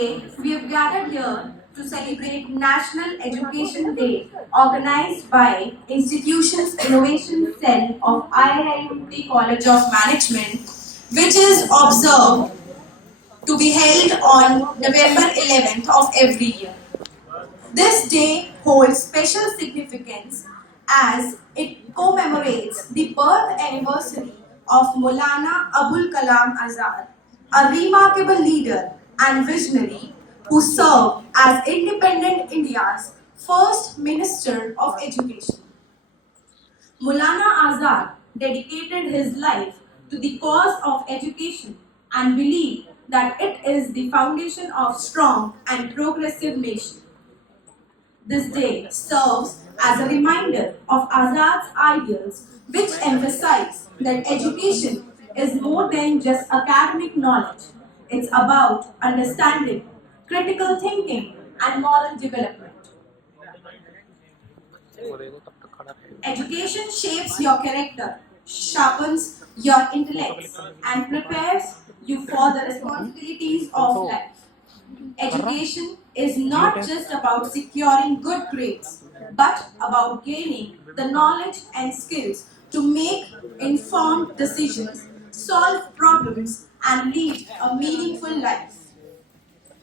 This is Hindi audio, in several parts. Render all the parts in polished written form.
Today, we have gathered here to celebrate National Education Day organized by Institutions Innovation Cell of IIMT College of Management, which is observed to be held on November 11th of every year. This day holds special significance as it commemorates the birth anniversary of Maulana Abul Kalam Azad, a remarkable leader and visionary who served as independent India's first Minister of Education. Maulana Azad dedicated his life to the cause of education and believed that it is the foundation of strong and progressive nation. This day serves as a reminder of Azad's ideals, which emphasize that education is more than just academic knowledge. It's about understanding, critical thinking, and moral development. Education shapes your character, sharpens your intellect, and prepares you for the responsibilities of life. Education is not just about securing good grades, but about gaining the knowledge and skills to make informed decisions, solve problems, and lead a meaningful life.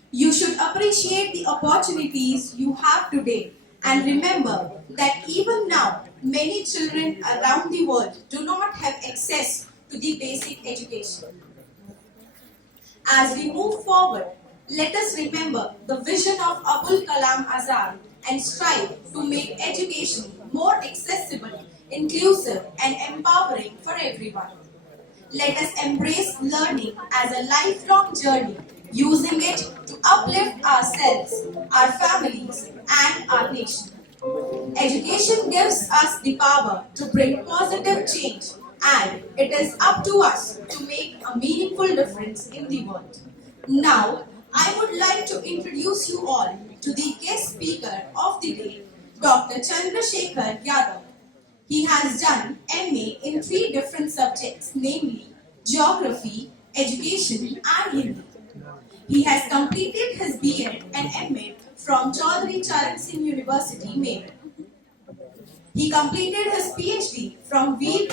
You should appreciate the opportunities you have today and remember that even now, many children around the world do not have access to the basic education. As we move forward, let us remember the vision of Abul Kalam Azad and strive to make education more accessible, inclusive, and empowering for everyone. Let us embrace learning as a lifelong journey, using it to uplift ourselves, our families, and our nation. Education gives us the power to bring positive change, and it is up to us to make a meaningful difference in the world. Now, I would like to introduce you all to the guest speaker of the day, Dr. Chandrasekhar Yadav. He has done MA in 3 different subjects, namely Geography, Education, and Hindi. He has completed his B.Ed and M.Ed from Chaudhary Charan Singh University, Meerut. He completed his PhD from Veer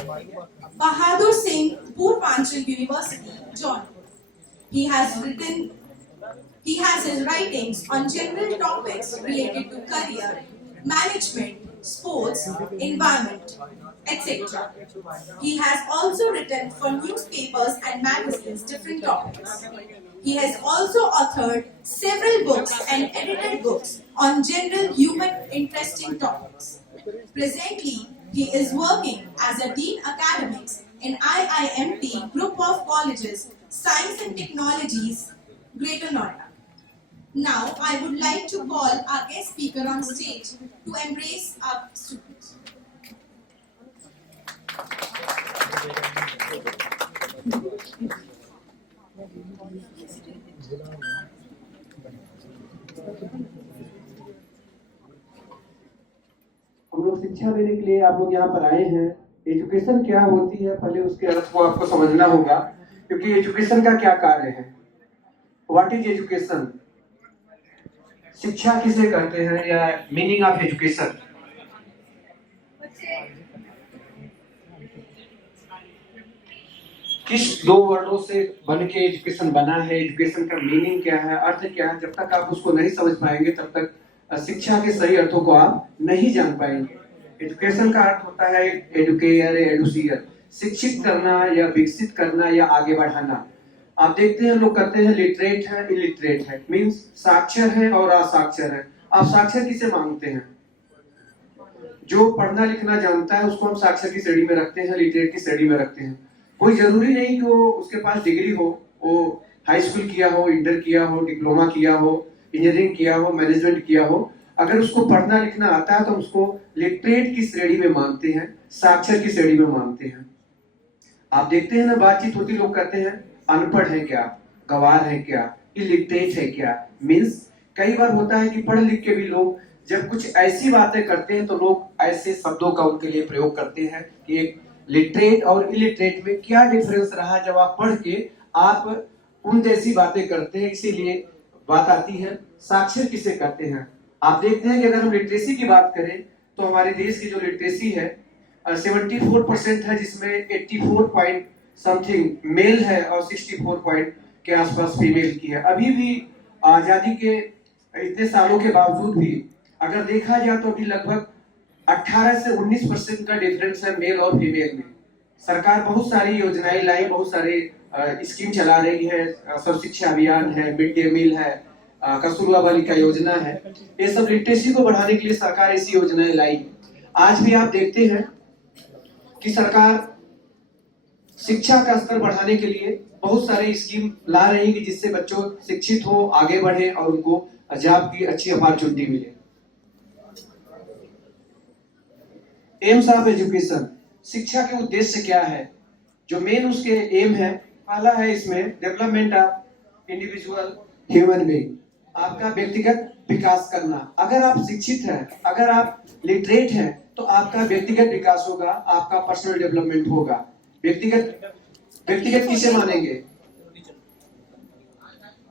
Bahadur Singh Purvanchal University, Jaunpur. He has his writings on general topics related to career, management, sports, environment, etc. He has also written for newspapers and magazines different topics. He has also authored several books and edited books on general human interesting topics. Presently, he is working as a Dean Academics in IIMT Group of Colleges, Science and Technologies, Greater Noida. Now, I would like to call our guest speaker on stage to embrace our students. हम लोग शिक्षा देने के लिए आप लोग यहाँ पर आए हैं। एजुकेशन क्या होती है, पहले उसके अर्थ को आपको समझना होगा, क्योंकि एजुकेशन का क्या कार्य है। What is education? शिक्षा किसे कहते हैं, या मीनिंग ऑफ एजुकेशन? किस 2 वर्डों से बन के एजुकेशन बना है, एजुकेशन का मीनिंग क्या है, अर्थ क्या है? जब तक आप उसको नहीं समझ पाएंगे तब तक शिक्षा के सही अर्थों को आप नहीं जान पाएंगे। एजुकेशन का अर्थ होता है एडुकेयर, एडुसियर, शिक्षित करना या विकसित करना या आगे बढ़ाना। आप देखते हैं लोग कहते हैं लिटरेट है, इलिटरेट है, मींस साक्षर है और असाक्षर है। आप साक्षर किसे मांगते हैं? जो पढ़ना लिखना जानता है उसको हम साक्षर की श्रेणी में रखते हैं, लिटरेट की श्रेणी में रखते हैं। कोई जरूरी नहीं कि वो उसके पास डिग्री हो, वो हाई स्कूल किया हो, इंटर किया हो, डिप्लोमा किया हो, इंजीनियरिंग किया हो, मैनेजमेंट किया हो। अगर उसको पढ़ना लिखना आता है तो उसको लिटरेट की श्रेणी में मानते हैं, साक्षर की श्रेणी में मानते हैं। आप देखते हैं ना, बातचीत होती, लोग कहते हैं अनपढ़ है क्या, गंवार है क्या, इलिटरेट है क्या। मीन्स कई बार होता है कि पढ़ लिख के भी लोग जब कुछ ऐसी बातें करते हैं तो लोग ऐसे शब्दों का उनके लिए प्रयोग करते हैं कि एक लिटरेट और इलिटरेट में क्या डिफरेंस रहा जब आप पढ़ के आप उन जैसी बातें करते हैं। इसीलिए बात आती है साक्षर किसे कहते हैं। आप देखते हैं कि अगर हम लिटरेसी की बात करें तो हमारे देश की जो लिटरेसी है 74% है, जिसमें 84 पॉइंट समथिंग मेल है और 64 पॉइंट के आसपास फीमेल की है। अभी भी आजादी के इतने सालों के बावजूद भी अगर देखा जाए तो अभी लगभग 18 से 19% का डिफरेंस है मेल और फीमेल में। सरकार बहुत सारी योजनाएं लाई, बहुत सारे स्कीम चला रही है, सर्व शिक्षा अभियान है, मिड डे मील है, कस्तूरबा बालिका योजना है। ये सब लिटरेसी को बढ़ाने के लिए सरकार ऐसी योजनाएं लाई। आज भी आप देखते हैं कि सरकार शिक्षा का स्तर बढ़ाने के लिए बहुत सारे स्कीम ला रही है कि जिससे बच्चों शिक्षित हो, आगे बढ़े और उनको जॉब की अच्छी अपॉर्चुनिटी मिले। एम्स ऑफ एजुकेशन, शिक्षा के उद्देश्य क्या है, जो मेन उसके एम है, पहला है इसमें development of individual human being, आपका व्यक्तिगत विकास करना। अगर आप शिक्षित हैं, अगर आप लिटरेट हैं तो आपका व्यक्तिगत विकास होगा, आपका पर्सनल डेवलपमेंट होगा। व्यक्तिगत किसे मानेंगे?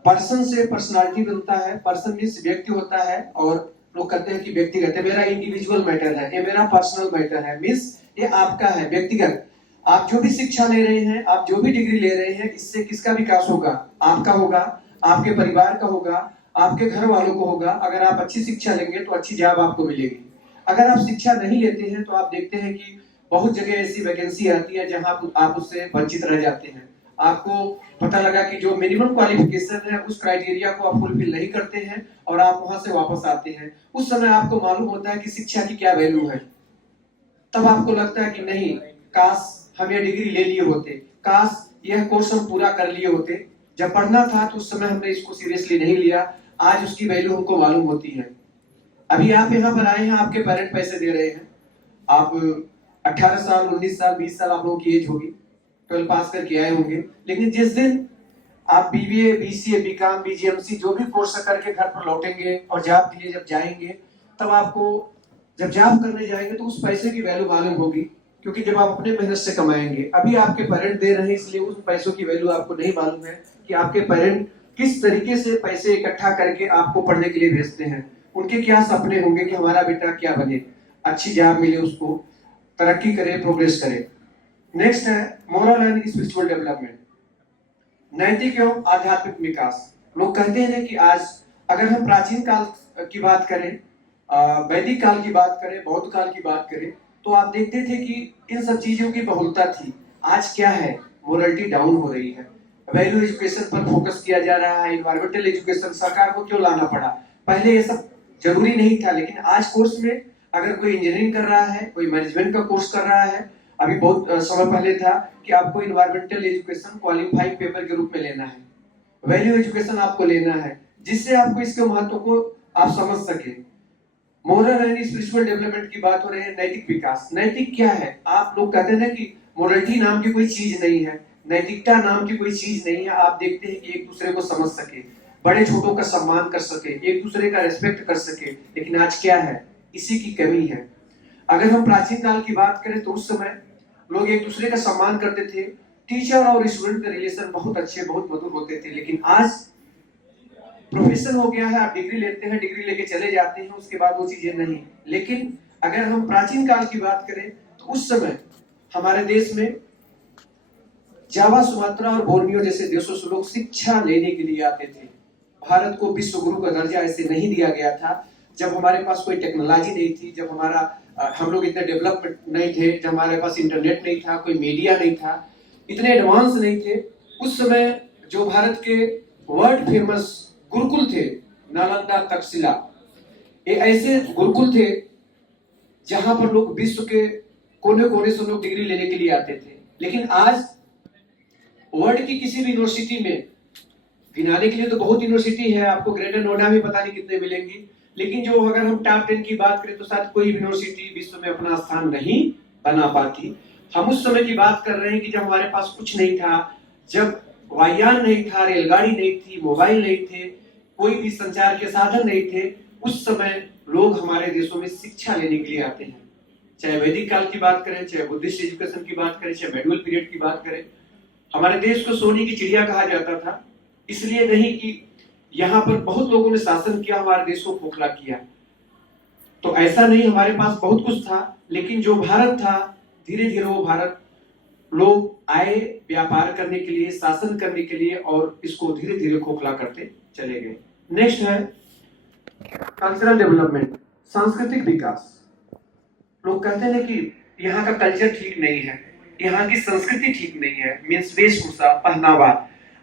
पर्सन से पर्सनालिटी बनता है, पर्सन मीन्स व्यक्ति होता है और लोग कहते हैं कि व्यक्तिगत है, मेरा इंडिविजुअल मैटर है, ये मेरा पर्सनल मैटर है, मीन्स ये आपका है व्यक्तिगत। आप जो भी शिक्षा ले रहे हैं, आप जो भी डिग्री ले रहे हैं, इससे किसका विकास होगा? आपका होगा, आपके परिवार का होगा, आपके घर वालों को होगा। अगर आप अच्छी शिक्षा लेंगे तो अच्छी जॉब आपको मिलेगी। अगर आप शिक्षा नहीं लेते हैं तो आप देखते हैं कि बहुत जगह ऐसी वैकेंसी आती है जहां आप उससे वंचित रह जाते हैं। आपको पता लगा कि जो मिनिमम क्वालिफिकेशन है उस क्राइटेरिया को आप फुलफिल नहीं करते हैं और आप वहां से वापस आते हैं। उस समय आपको मालूम होता है कि शिक्षा की क्या वैल्यू है। तब आपको लगता है कि नहीं, काश हम ये डिग्री ले लिए होते, काश यह कोर्स हम पूरा कर लिए होते। जब पढ़ना था तो उस समय हमने इसको सीरियसली नहीं लिया, आज उसकी वैल्यू हमको मालूम होती है। अभी आप यहाँ पर आए हैं, आपके पेरेंट पैसे दे रहे हैं, आप 18 साल 19 साल 20 साल आप लोगों की एज होगी, 12 पास करके आए होंगे। लेकिन जिस दिन आप बीबीए बीसीए बीकॉम बीजीएमसी जो भी कोर्स करके घर पर लौटेंगे और जॉब के लिए जब जाएंगे, तब आपको जब जॉब करने जाएंगे तो उस पैसे की वैल्यू मालूम होगी, क्योंकि जब आप अपने मेहनत से कमाएंगे। अभी आपके पेरेंट दे रहे हैं इसलिए उस पैसों की वैल्यू आपको नहीं मालूम है कि आपके पेरेंट किस तरीके से पैसे इकट्ठा करके आपको पढ़ने के लिए भेजते हैं। उनके क्या सपने होंगे कि हमारा बेटा क्या बने, अच्छी जॉब मिले, उसको तरक्की करे, प्रोग्रेस करे। नेक्स्ट है मोरल एंड स्पिरिचुअल डेवलपमेंट, नैतिक एवं आध्यात्मिक विकास। लोग कहते हैं कि आज अगर हम प्राचीन काल की बात करें, वैदिक काल की बात करें, बौद्ध काल की बात करें, तो आप देखते थे कि इन सब चीजों की बहुलता थी। आज क्या है, मोरलिटी डाउन हो रही है। वैल्यू एजुकेशन पर फोकस किया जा रहा है, इन्वायरमेंटल एजुकेशन सरकार को क्यों लाना पड़ा? पहले ये सब जरूरी नहीं था, लेकिन आज कोर्स में अगर कोई इंजीनियरिंग कर रहा है, कोई मैनेजमेंट का कोर्स कर रहा है, अभी बहुत समय पहले था कि आपको इन्वायरमेंटल एजुकेशन क्वालिफाइड पेपर के रूप में लेना है, वैल्यू एजुकेशन आपको लेना है, जिससे आपको इसके महत्व को आप समझ सके। मोरल एंड स्पिरिचुअल डेवलपमेंट की बात हो रही है, नैतिक विकास। नैतिक क्या है? आप लोग कहते हैं ना कि मोरलिटी नाम की कोई चीज नहीं है, नैतिकता नाम की कोई चीज नहीं है। आप देखते हैं कि एक दूसरे को समझ सके, बड़े छोटों का सम्मान कर सके, एक दूसरे का रेस्पेक्ट कर सके, लेकिन आज क्या है, इसी की कमी है। अगर हम प्राचीन काल की बात करें तो उस समय लोग एक दूसरे का सम्मान करते थे, टीचर और स्टूडेंट का रिलेशन बहुत अच्छे, बहुत मधुर होते थे। लेकिन आज प्रोफेशन हो गया है, आप डिग्री लेते हैं, डिग्री लेके चले जाते हैं, उसके बाद वो चीजें नहीं। लेकिन अगर हम प्राचीन काल की बात करें तो उस समय हमारे देश में जावा, सुमात्रा और बोर्नियो जैसे देशों से लोग शिक्षा लेने के लिए आते थे। भारत को विश्व गुरु का दर्जा ऐसे नहीं दिया गया था जब हमारे पास कोई टेक्नोलॉजी नहीं थी, जब हम लोग इतने डेवलप नहीं थे, जब हमारे पास इंटरनेट नहीं था, कोई मीडिया नहीं था, इतने एडवांस नहीं थे। उस समय जो भारत के वर्ल्ड फेमस गुरुकुल थे, नालंदा, तक्षशिला, ये ऐसे गुरुकुल थे जहां पर लोग विश्व के कोने कोने से लोग डिग्री लेने के लिए आते थे। लेकिन आज वर्ल्ड की किसी भी यूनिवर्सिटी में, गिनाने के लिए तो बहुत यूनिवर्सिटी है, आपको ग्रेटर नोएडा में पता नहीं कितने मिलेंगी, लेकिन जो अगर हम टॉप 10 की बात करें तो शायद कोई यूनिवर्सिटी विश्व में अपना स्थान नहीं बना पाती। हम उस समय की बात कर रहे हैं कि जब हमारे पास कुछ नहीं था, जब वायुयान नहीं था, रेलगाड़ी नहीं थी, मोबाइल नहीं थे, कोई भी संचार के साधन नहीं थे, उस समय लोग हमारे देशों में शिक्षा लेने के लिए आते हैं। चाहे वैदिक काल की बात करें, चाहे बुद्धिस्ट एजुकेशन की बात करें, चाहे मेडुअल पीरियड की बात करें। हमारे देश को सोने की चिड़िया कहा जाता था, इसलिए नहीं कि यहाँ पर बहुत लोगों ने शासन किया, हमारे देश को खोखला किया। तो ऐसा नहीं, हमारे पास बहुत कुछ था, लेकिन जो भारत था, धीरे धीरे वो भारत लोग आए व्यापार करने के लिए, शासन करने के लिए, और इसको धीरे धीरे खोखला करते चले गए। नेक्स्ट है कल्चरल डेवलपमेंट, सांस्कृतिक विकास। लोग कहते हैं कि यहाँ का कल्चर ठीक नहीं है, यहाँ की संस्कृति ठीक नहीं है, मीन्स वेशभूषा, पहनावा।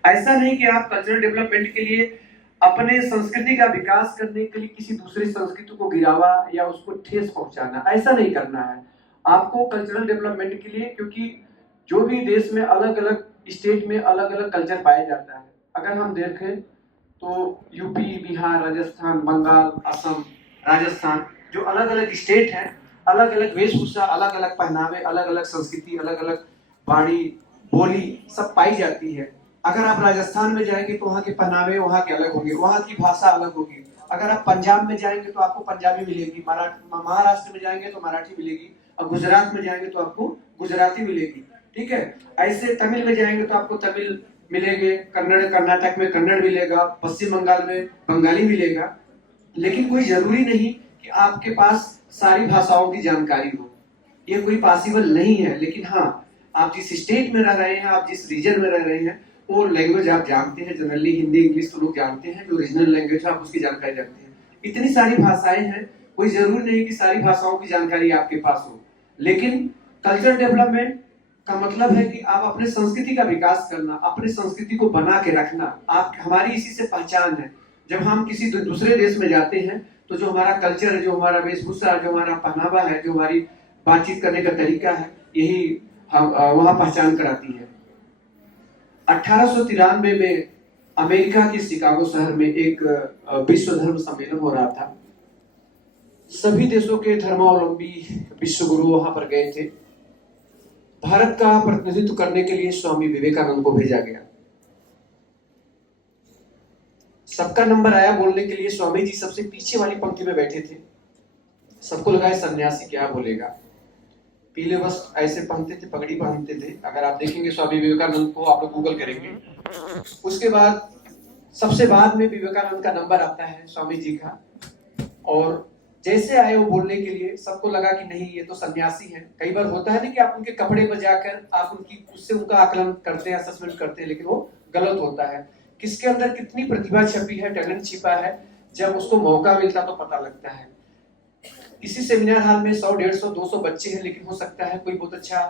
ऐसा नहीं कि आप कल्चरल डेवलपमेंट के लिए अपने संस्कृति का विकास करने के लिए किसी दूसरी संस्कृति को गिरावा या उसको ठेस पहुंचाना, ऐसा नहीं करना है आपको कल्चरल डेवलपमेंट के लिए। क्योंकि जो भी देश में अलग अलग स्टेट में अलग अलग कल्चर पाया जाता है। अगर हम देखें तो यूपी, बिहार, राजस्थान, बंगाल, असम, राजस्थान, जो अलग अलग स्टेट हैं, अलग अलग वेशभूषा, अलग अलग पहनावे, अलग अलग संस्कृति, अलग अलग वाणी, बोली सब पाई जाती है। अगर आप राजस्थान में जाएंगे तो वहाँ के पहनावे वहाँ के अलग होंगे, वहाँ की भाषा अलग होगी। अगर आप पंजाब में जाएंगे तो आपको पंजाबी मिलेगी, महाराष्ट्र में जाएंगे तो मराठी मिलेगी, और गुजरात में जाएंगे तो आपको गुजराती मिलेगी। ठीक है, ऐसे तमिल में जाएंगे तो आपको तमिल मिलेंगे, कन्नड़, कर्नाटक में कन्नड़ मिलेगा, पश्चिम बंगाल में बंगाली मिलेगा। लेकिन कोई जरूरी नहीं कि आपके पास सारी भाषाओं की जानकारी हो, ये कोई पॉसिबल नहीं है। लेकिन हाँ, आप जिस स्टेट में रह रहे हैं, आप जिस रीजन में रह रहे हैं, वो लैंग्वेज आप जानते हैं। जनरली हिंदी, इंग्लिश तो लोग जानते हैं, जो रीजनल लैंग्वेज है आप उसकी जानकारी रखते हैं। इतनी सारी भाषाएं हैं, कोई जरूरी नहीं कि सारी भाषाओं की जानकारी आपके पास हो। लेकिन कल्चर डेवलपमेंट का मतलब है कि आप अपने संस्कृति का विकास करना, अपने संस्कृति को बना के रखना। आप, हमारी इसी से पहचान है। जब हम किसी दूसरे देश में जाते हैं तो जो हमारा कल्चर है, जो हमारा वेशभूषा, जो हमारा पहनावा है, जो हमारी बातचीत करने का तरीका है, यही हम वहां पहचान कराती है। 1893 में अमेरिका के शिकागो शहर में एक विश्व धर्म सम्मेलन हो रहा था। सभी देशों के धर्मावलंबी विश्व गुरु वहां पर गए थे। भारत का प्रतिनिधित्व करने के लिए स्वामी विवेकानंद को भेजा गया। सबका नंबर आया बोलने के लिए। स्वामी जी सबसे पीछे वाली पंक्ति में बैठे थे। सबको लगा सन्यासी क्या बोलेगा। पीले वस्त्र ऐसे पहनते थे, पगड़ी पहनते थे। अगर आप देखेंगे स्वामी विवेकानंद को, आप लोग गूगल करेंगे, उसके बाद सबसे बाद में विवेकानंद का नंबर आता है स्वामी जी का। और जैसे आए वो बोलने के लिए, सबको लगा कि नहीं ये तो सन्यासी है। कई बार होता है ना कि आप उनके कपड़े पर जाकर आप उससे उनका आकलन करते हैं, असेसमेंट करते हैं, लेकिन वो गलत होता है। किसके अंदर कितनी प्रतिभा छपी है, टैलेंट छिपा है, जब उसको मौका मिलता तो पता लगता है। इसी सेमिनार हॉल में 100, 150, 200 बच्चे हैं, लेकिन हो सकता है कोई बहुत अच्छा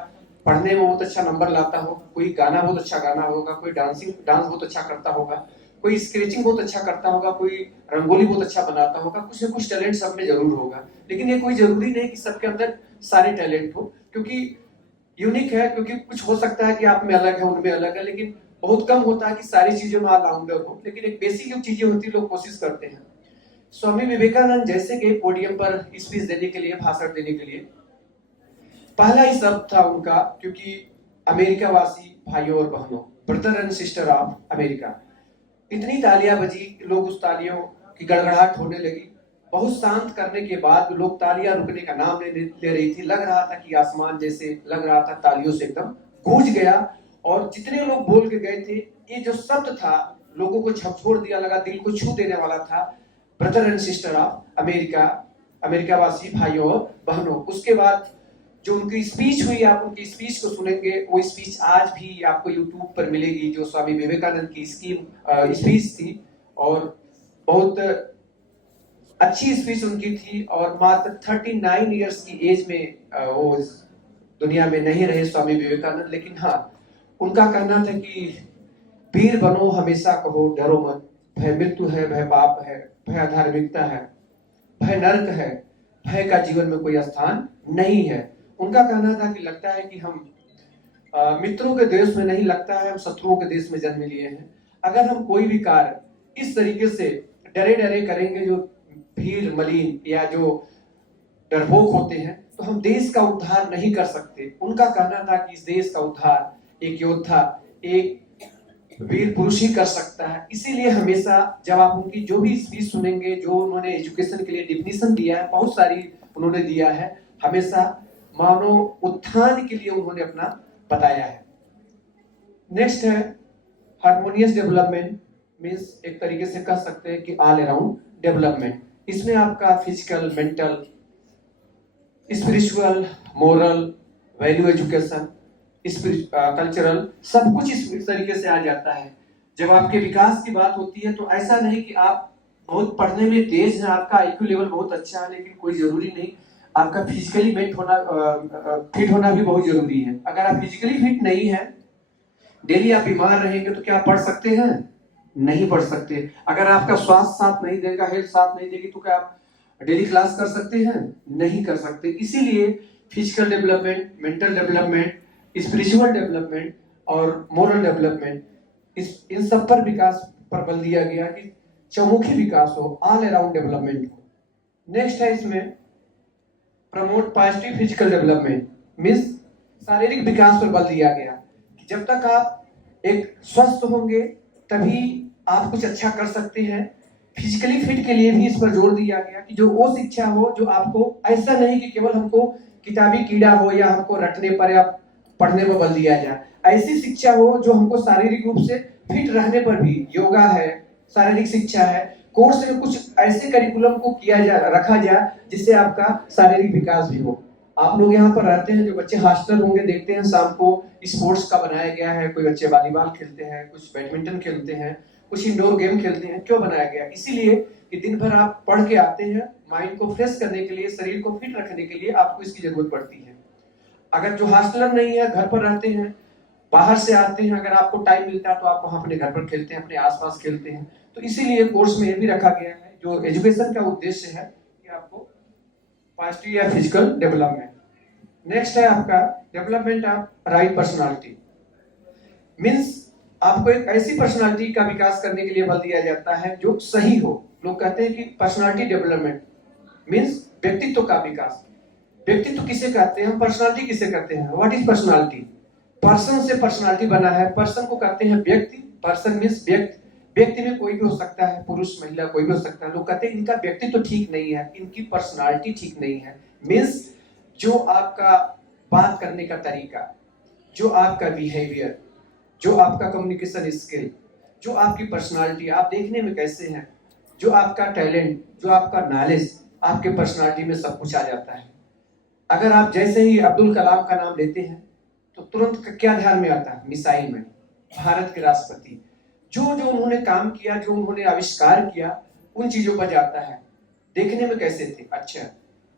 पढ़ने में बहुत अच्छा नंबर लाता हो, कोई गाना बहुत अच्छा गाना होगा, कोई डांस बहुत अच्छा करता होगा, कोई स्केचिंग बहुत अच्छा करता होगा, कोई रंगोली बहुत अच्छा बनाता होगा। कुछ न कुछ टैलेंट सब में जरूर होगा। लेकिन ये कोई जरूरी नहीं कि सबके अंदर सारे टैलेंट हो, क्योंकि यूनिक है। क्योंकि कुछ हो सकता है कि आप में अलग है, उनमें अलग है, लेकिन बहुत कम होता है कि सारी चीजों में ऑलराउंडर हो। लेकिन एक बेसिक जो चीजें होती है लोग कोशिश करते हैं। स्वामी विवेकानंद जैसे गए पोडियम पर स्पीच देने के लिए, भाषण देने के लिए, पहला ही शब्द था उनका, क्योंकि अमेरिका वासी भाइयों और बहनों, brother and sister of America. इतनी तालियां बजी, लोग उस तालियों की गड़गड़ाहट होने लगी। बहुत शांत करने के बाद लोग तालियां रुकने का नाम ले रही थी। लग रहा था कि आसमान जैसे लग रहा था तालियों से एकदम गूंज गया। और जितने लोग बोल के गए थे, ये जो शब्द था लोगों को झकझोर दिया, लगा दिल को छू देने वाला था, brother and sister of America, America वासी भाइयों और बहनों। उसके बाद जो उनकी स्पीच हुई, आप उनकी स्पीच को सुनेंगे। वो स्पीच आज भी आपको यूट्यूब पर मिलेगी, जो स्वामी विवेकानंद की स्पीच थी। और बहुत अच्छी स्पीच उनकी थी। और मात्र 39 इयर्स की एज में वो दुनिया में नहीं रहे स्वामी विवेकानंद। लेकिन हाँ, उनका कहना था कि वीर बनो हमेशा कहो डरो मत, भय मृत्यु है, भय पाप है, भय अधार्मिकता है, भय नरक है, भय का जीवन में कोई स्थान नहीं है। उनका कहना था कि लगता है कि हम मित्रों के देश में नहीं, लगता है हम शत्रुओं के देश में जन्म लिए हैं। अगर हम कोई भी कार्य इस तरीके से डरे डरे करेंगे, जो भीड़ मलिन या जो डरपोक होते हैं, तो हम देश का उद्धार नहीं कर सकते। उनका कहना था कि इस देश का उद्धार एक योद्धा, एक वीर पुरुष ही कर सकता है। इसीलिए हमेशा जब आप उनकी जो भी स्पीच सुनेंगे, जो उन्होंने एजुकेशन के लिए डिफिनीशन दिया है, बहुत सारी उन्होंने दिया है, हमेशा मानव उत्थान के लिए उन्होंने अपना बताया है। नेक्स्ट है हार्मोनियस डेवलपमेंट, मीन्स एक तरीके से कह सकते हैं कि ऑल अराउंड डेवलपमेंट। इसमें आपका physical, mental, spiritual, moral, value education, cultural, सब कुछ इस तरीके से आ जाता है। जब आपके विकास की बात होती है तो ऐसा नहीं कि आप बहुत पढ़ने में तेज हैं, आपका आईक्यू लेवल बहुत अच्छा है, लेकिन कोई जरूरी नहीं। आपका फिजिकली फिट होना भी बहुत जरूरी है। अगर आप फिजिकली फिट नहीं है, डेली आप बीमार रहेंगे तो क्या आप पढ़ सकते हैं? नहीं पढ़ सकते। अगर आपका स्वास्थ्य साथ नहीं देगा, हेल्थ साथ नहीं देगी, तो क्या आप डेली क्लास कर सकते हैं? नहीं कर सकते। इसीलिए physical development, mental development, spiritual development और मोरल डेवलपमेंट, इन सब पर विकास पर बल दिया गया कि चौमुखी विकास हो, ऑल अराउंड डेवलपमेंट हो। नेक्स्ट है इसमें promote positive physical development, means शारीरिक विकास पर बल दिया गया कि जब तक आप एक स्वस्थ होंगे तभी आप कुछ अच्छा कर सकते हैं। फिजिकली फिट के लिए भी इस पर जोर दिया गया कि जो वो शिक्षा हो जो आपको, ऐसा नहीं कि केवल हमको किताबी कीड़ा हो या हमको रटने पर या पढ़ने पर बल दिया जाए, ऐसी शिक्षा हो जो हमको शारीरिक रूप से फिट रहने पर भी, योगा है, शारीरिक शिक्षा है, कोर्स में कुछ ऐसे करिकुलम को रखा जाए जिससे आपका शारीरिक विकास भी हो। आप लोग यहाँ पर रहते हैं, जो बच्चे हॉस्टल होंगे देखते हैं शाम को स्पोर्ट्स का बनाया गया है, कोई बच्चे वॉलीबॉल खेलते हैं, कुछ बैडमिंटन खेलते हैं, कुछ इंडोर गेम खेलते हैं। क्यों बनाया गया? इसीलिए कि दिन भर आप पढ़ के आते हैं, माइंड को फ्रेश करने के लिए, शरीर को फिट रखने के लिए आपको इसकी जरूरत पड़ती है। अगर जो हॉस्टलर नहीं है, घर पर रहते हैं, बाहर से आते हैं, अगर आपको टाइम मिलता है तो आप वहां अपने घर पर खेलते हैं, अपने आसपास खेलते हैं। तो इसीलिए कोर्स में ये भी रखा गया है, जो एजुकेशन का उद्देश्य है कि आपको पॉजिटिव या फिजिकल डेवलपमेंट। नेक्स्ट है आपका development of right personality, means आपको एक ऐसी पर्सनालिटी का विकास करने के लिए बल दिया जाता है जो सही हो। लोग कहते हैं कि पर्सनालिटी डेवलपमेंट मीन्स व्यक्तित्व का विकास। व्यक्तित्व किसे कहते हैं? हम पर्सनालिटी किसे कहते हैं? What is personality? पर्सन से पर्सनालिटी बना है। पर्सन को कहते हैं व्यक्ति। पर्सन मीन्स व्यक्ति। व्यक्ति में कोई भी हो सकता है, पुरुष महिला कोई भी हो सकता है। लोग कहते हैं इनका व्यक्तित्व ठीक नहीं है, इनकी पर्सनालिटी ठीक नहीं है। मीन्स जो आपका बात करने का तरीका, जो आपका बिहेवियर, जो आपका कम्युनिकेशन स्किल, जो आपकी पर्सनालिटी, आप देखने में कैसे हैं, जो आपका टैलेंट, जो आपका नॉलेज, आपके पर्सनालिटी में सब कुछ आ जाता है। अगर आप जैसे ही अब्दुल कलाम का नाम लेते हैं तो तुरंत क्या ध्यान में आता है? मिसाइल मैन, भारत के राष्ट्रपति। जो जो उन्होंने काम किया, जो उन्होंने आविष्कार किया, उन चीजों पर जाता है। देखने में कैसे थे? अच्छा।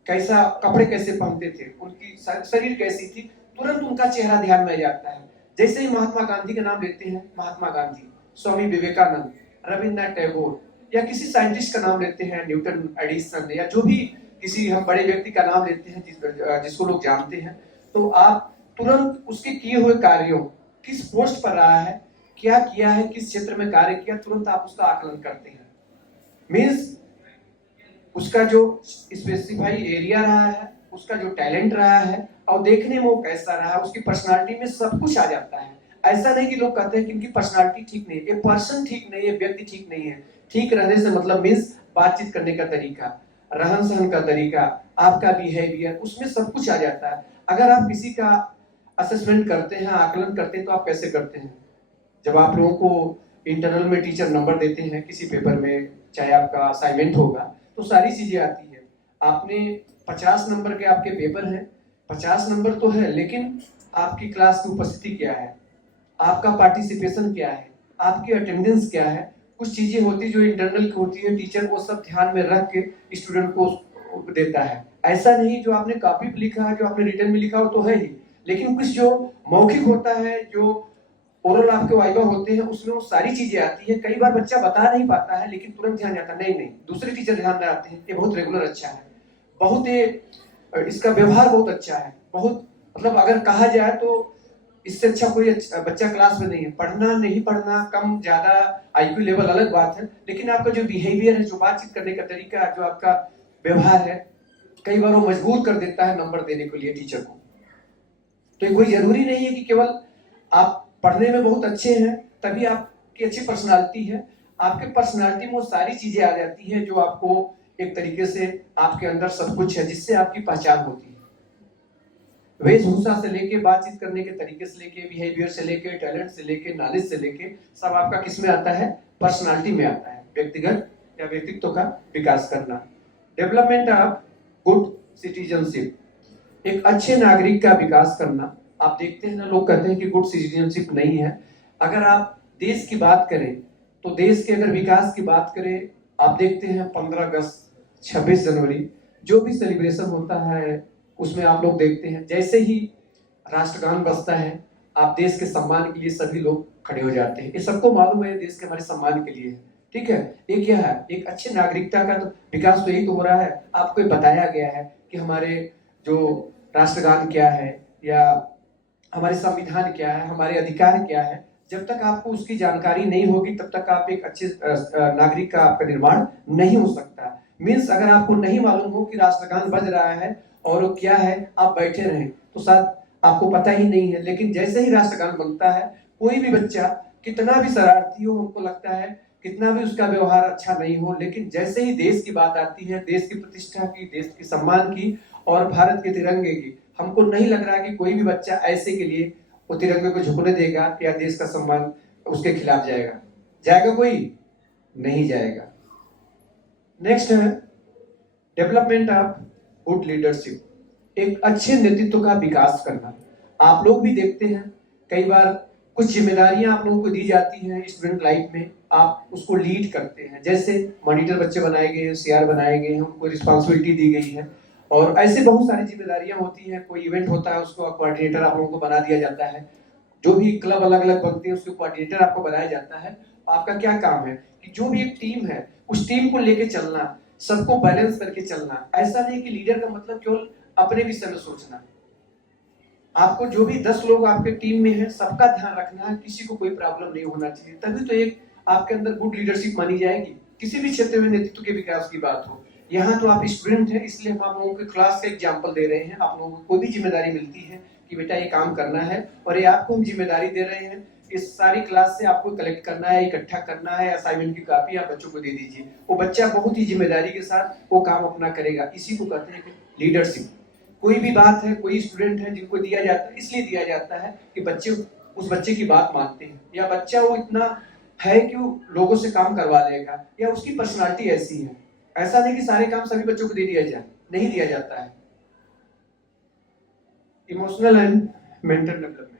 कैसा कपड़े कैसे पहनते थे, उनकी शरीर कैसी थी, तुरंत उनका चेहरा ध्यान में जाता है। जैसे ही महात्मा गांधी का नाम लेते हैं, महात्मा गांधी, स्वामी विवेकानंद, रविन्द्रनाथ टैगोर, या किसी साइंटिस्ट का नाम लेते हैं, न्यूटन, एडिसन, या जो भी किसी हम बड़े व्यक्ति का नाम लेते हैं जिसको लोग जानते हैं, तो आप तुरंत उसके किए हुए कार्यों, किस पोस्ट पर रहा है, क्या किया है, किस क्षेत्र में कार्य किया, तुरंत आप उसका आकलन करते हैं। मीन्स उसका जो स्पेसिफाई एरिया रहा है, उसका जो टैलेंट रहा है, और देखने में वो कैसा रहा है, उसकी पर्सनालिटी में सब कुछ आ जाता है। ऐसा नहीं कि लोग कहते हैं कि इनकी पर्सनालिटी ठीक नहीं है, पर्सन ठीक नहीं है, व्यक्ति ठीक नहीं है। ठीक रहने से मतलब मीन्स बातचीत करने का तरीका, रहन सहन का तरीका, आपका बिहेवियर, उसमें सब कुछ आ जाता है। अगर आप किसी का असेसमेंट करते हैं, आकलन करते हैं, तो आप कैसे करते हैं? जब आप लोगों को इंटरनल में टीचर नंबर देते हैं किसी पेपर में, चाहे आपका असाइनमेंट होगा, तो सारी चीजें आती है। आपने 50 नंबर के आपके पेपर हैं, 50 नंबर तो है, लेकिन आपकी क्लास की उपस्थिति क्या है, आपका पार्टिसिपेशन क्या है, आपकी अटेंडेंस क्या है, कुछ चीजें होती जो इंटरनल की होती है, टीचर वो सब ध्यान में रख के स्टूडेंट को देता है। ऐसा नहीं जो आपने कॉपी पे लिखा है, जो आपने रिटर्न में लिखा हो तो है ही, लेकिन कुछ जो मौखिक होता है, जो ओरल आपके वाइवा होते हैं, उसमें वो सारी चीजें आती है। कई बार बच्चा बता नहीं पाता है, लेकिन तुरंत ध्यान जाता है, नहीं नहीं दूसरे टीचर ध्यान में आते हैं, ये बहुत रेगुलर अच्छा है, बहुत इसका व्यवहार बहुत अच्छा है, बहुत मतलब अगर कहा जाए तो इससे अच्छा कोई बच्चा क्लास में नहीं है। पढ़ना नहीं पढ़ना, कम ज्यादा आईक्यू लेवल अलग बात है, लेकिन आपका जो बिहेवियर है, जो बातचीत करने का तरीका है, जो आपका व्यवहार है, कई बार वो मजबूर कर देता है नंबर देने के लिए टीचर को। तो कोई जरूरी नहीं है कि केवल आप पढ़ने में बहुत अच्छे हैं तभी आपकी अच्छी पर्सनालिटी है। आपके पर्सनालिटी में वो सारी चीजें आ जाती हैं जो आपको एक तरीके से आपके अंदर सब कुछ है, जिससे आपकी पहचान होती है। वेशभूषा से लेके, बातचीत करने के तरीके से लेके, बिहेवियर से लेके, टैलेंट से लेके, नॉलेज से लेके, सब आपका किस में आता है? पर्सनालिटी में आता है, व्यक्तिगत या व्यक्तित्व का विकास करना। डेवलपमेंट ऑफ गुड सिटीजनशिप, एक अच्छे नागरिक का विकास करना। आप देखते हैं ना, लोग कहते हैं कि गुड सिटीजनशिप नहीं है। अगर आप देश की बात करें तो देश के अगर विकास की बात करें, आप देखते हैं 15 अगस्त, 26 जनवरी जो भी सेलिब्रेशन होता है उसमें आप लोग देखते हैं जैसे ही राष्ट्रगान बजता है, आप देश के सम्मान के लिए सभी लोग खड़े हो जाते हैं। ये सबको मालूम है देश के हमारे सम्मान के लिए है, ठीक है। एक क्या है, एक अच्छे नागरिकता का तो विकास तो यही तो हो रहा है। आपको बताया गया है कि हमारे जो राष्ट्रगान क्या है या हमारे संविधान क्या है, हमारे अधिकार क्या है। जब तक आपको उसकी जानकारी नहीं होगी तब तक आप एक अच्छे नागरिक का आपका निर्माण नहीं हो सकता। मीन्स अगर आपको नहीं मालूम हो कि राष्ट्रगान बज रहा है और वो क्या है, आप बैठे रहें तो शायद आपको पता ही नहीं है। लेकिन जैसे ही राष्ट्रगान बनता है, कोई भी बच्चा कितना भी शरारती हो, हमको लगता है कितना भी उसका व्यवहार अच्छा नहीं हो, लेकिन जैसे ही देश की बात आती है, देश की प्रतिष्ठा की, देश के सम्मान की और भारत के तिरंगे की, हमको नहीं लग रहा कि कोई भी बच्चा ऐसे के लिए वो तिरंगे को झुकने देगा या देश का सम्मान उसके खिलाफ जाएगा। जाएगा कोई? नहीं जाएगा। नेक्स्ट है डेवलपमेंट ऑफ गुड लीडरशिप, एक अच्छे नेतृत्व का विकास करना। आप लोग भी देखते हैं कई बार कुछ जिम्मेदारियां आप लोगों को दी जाती हैं स्टूडेंट लाइफ में, आप उसको लीड करते हैं। जैसे मॉनिटर बच्चे बनाए गए हैं, सीआर बनाए गए हैं, उनको रिस्पॉन्सिबिलिटी दी गई है और ऐसे बहुत सारी जिम्मेदारियां होती हैं। कोई इवेंट होता है उसको कोऑर्डिनेटर आप लोगों को बना दिया जाता है। जो भी क्लब अलग अलग बनते हैं उसको कोऑर्डिनेटर आपको बनाया जाता है। आपका क्या काम है कि जो भी एक टीम है उस टीम को लेके चलना, सबको बैलेंस करके चलना। ऐसा नहीं कि लीडर का मतलब केवल अपने विषय में सोचना। आपको जो भी 10 लोग आपके टीम में है सबका ध्यान रखना है, किसी को कोई प्रॉब्लम नहीं होना चाहिए। तभी तो एक आपके अंदर गुड लीडरशिप मानी जाएगी। किसी भी क्षेत्र में नेतृत्व के विकास की बात हो। यहाँ तो आप स्टूडेंट हैं, इसलिए हम आप लोगों के क्लास का एग्जाम्पल दे रहे हैं। आप लोगों को कोई भी जिम्मेदारी मिलती है कि बेटा ये काम करना है और ये आपको हम जिम्मेदारी दे रहे हैं, इस सारी क्लास से आपको कलेक्ट करना है, इकट्ठा करना है, असाइनमेंट की कॉपी आप बच्चों को दे दीजिए। वो बच्चा बहुत ही जिम्मेदारी के साथ वो काम अपना करेगा। इसी को कहते हैं लीडरशिप। कोई भी बात है, कोई स्टूडेंट है जिनको दिया जाता है, इसलिए दिया जाता है कि बच्चे उस बच्चे की बात मानते हैं, या बच्चा वो इतना है कि वो लोगों से काम करवा लेगा, या उसकी पर्सनालिटी ऐसी है। ऐसा नहीं कि सारे काम सभी बच्चों को दे दिया जाए, नहीं दिया जाता है। इमोशनल एंड मेंटल डेवलपमेंट,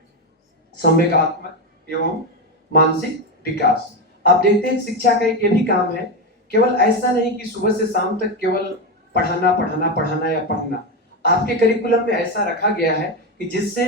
संवेगात्मक एवं मानसिक विकास। आप देखते हैं शिक्षा का एक ये भी काम है, केवल ऐसा नहीं कि सुबह से शाम तक केवल पढ़ाना पढ़ाना पढ़ाना या पढ़ना। आपके करिकुलम में ऐसा रखा गया है कि जिससे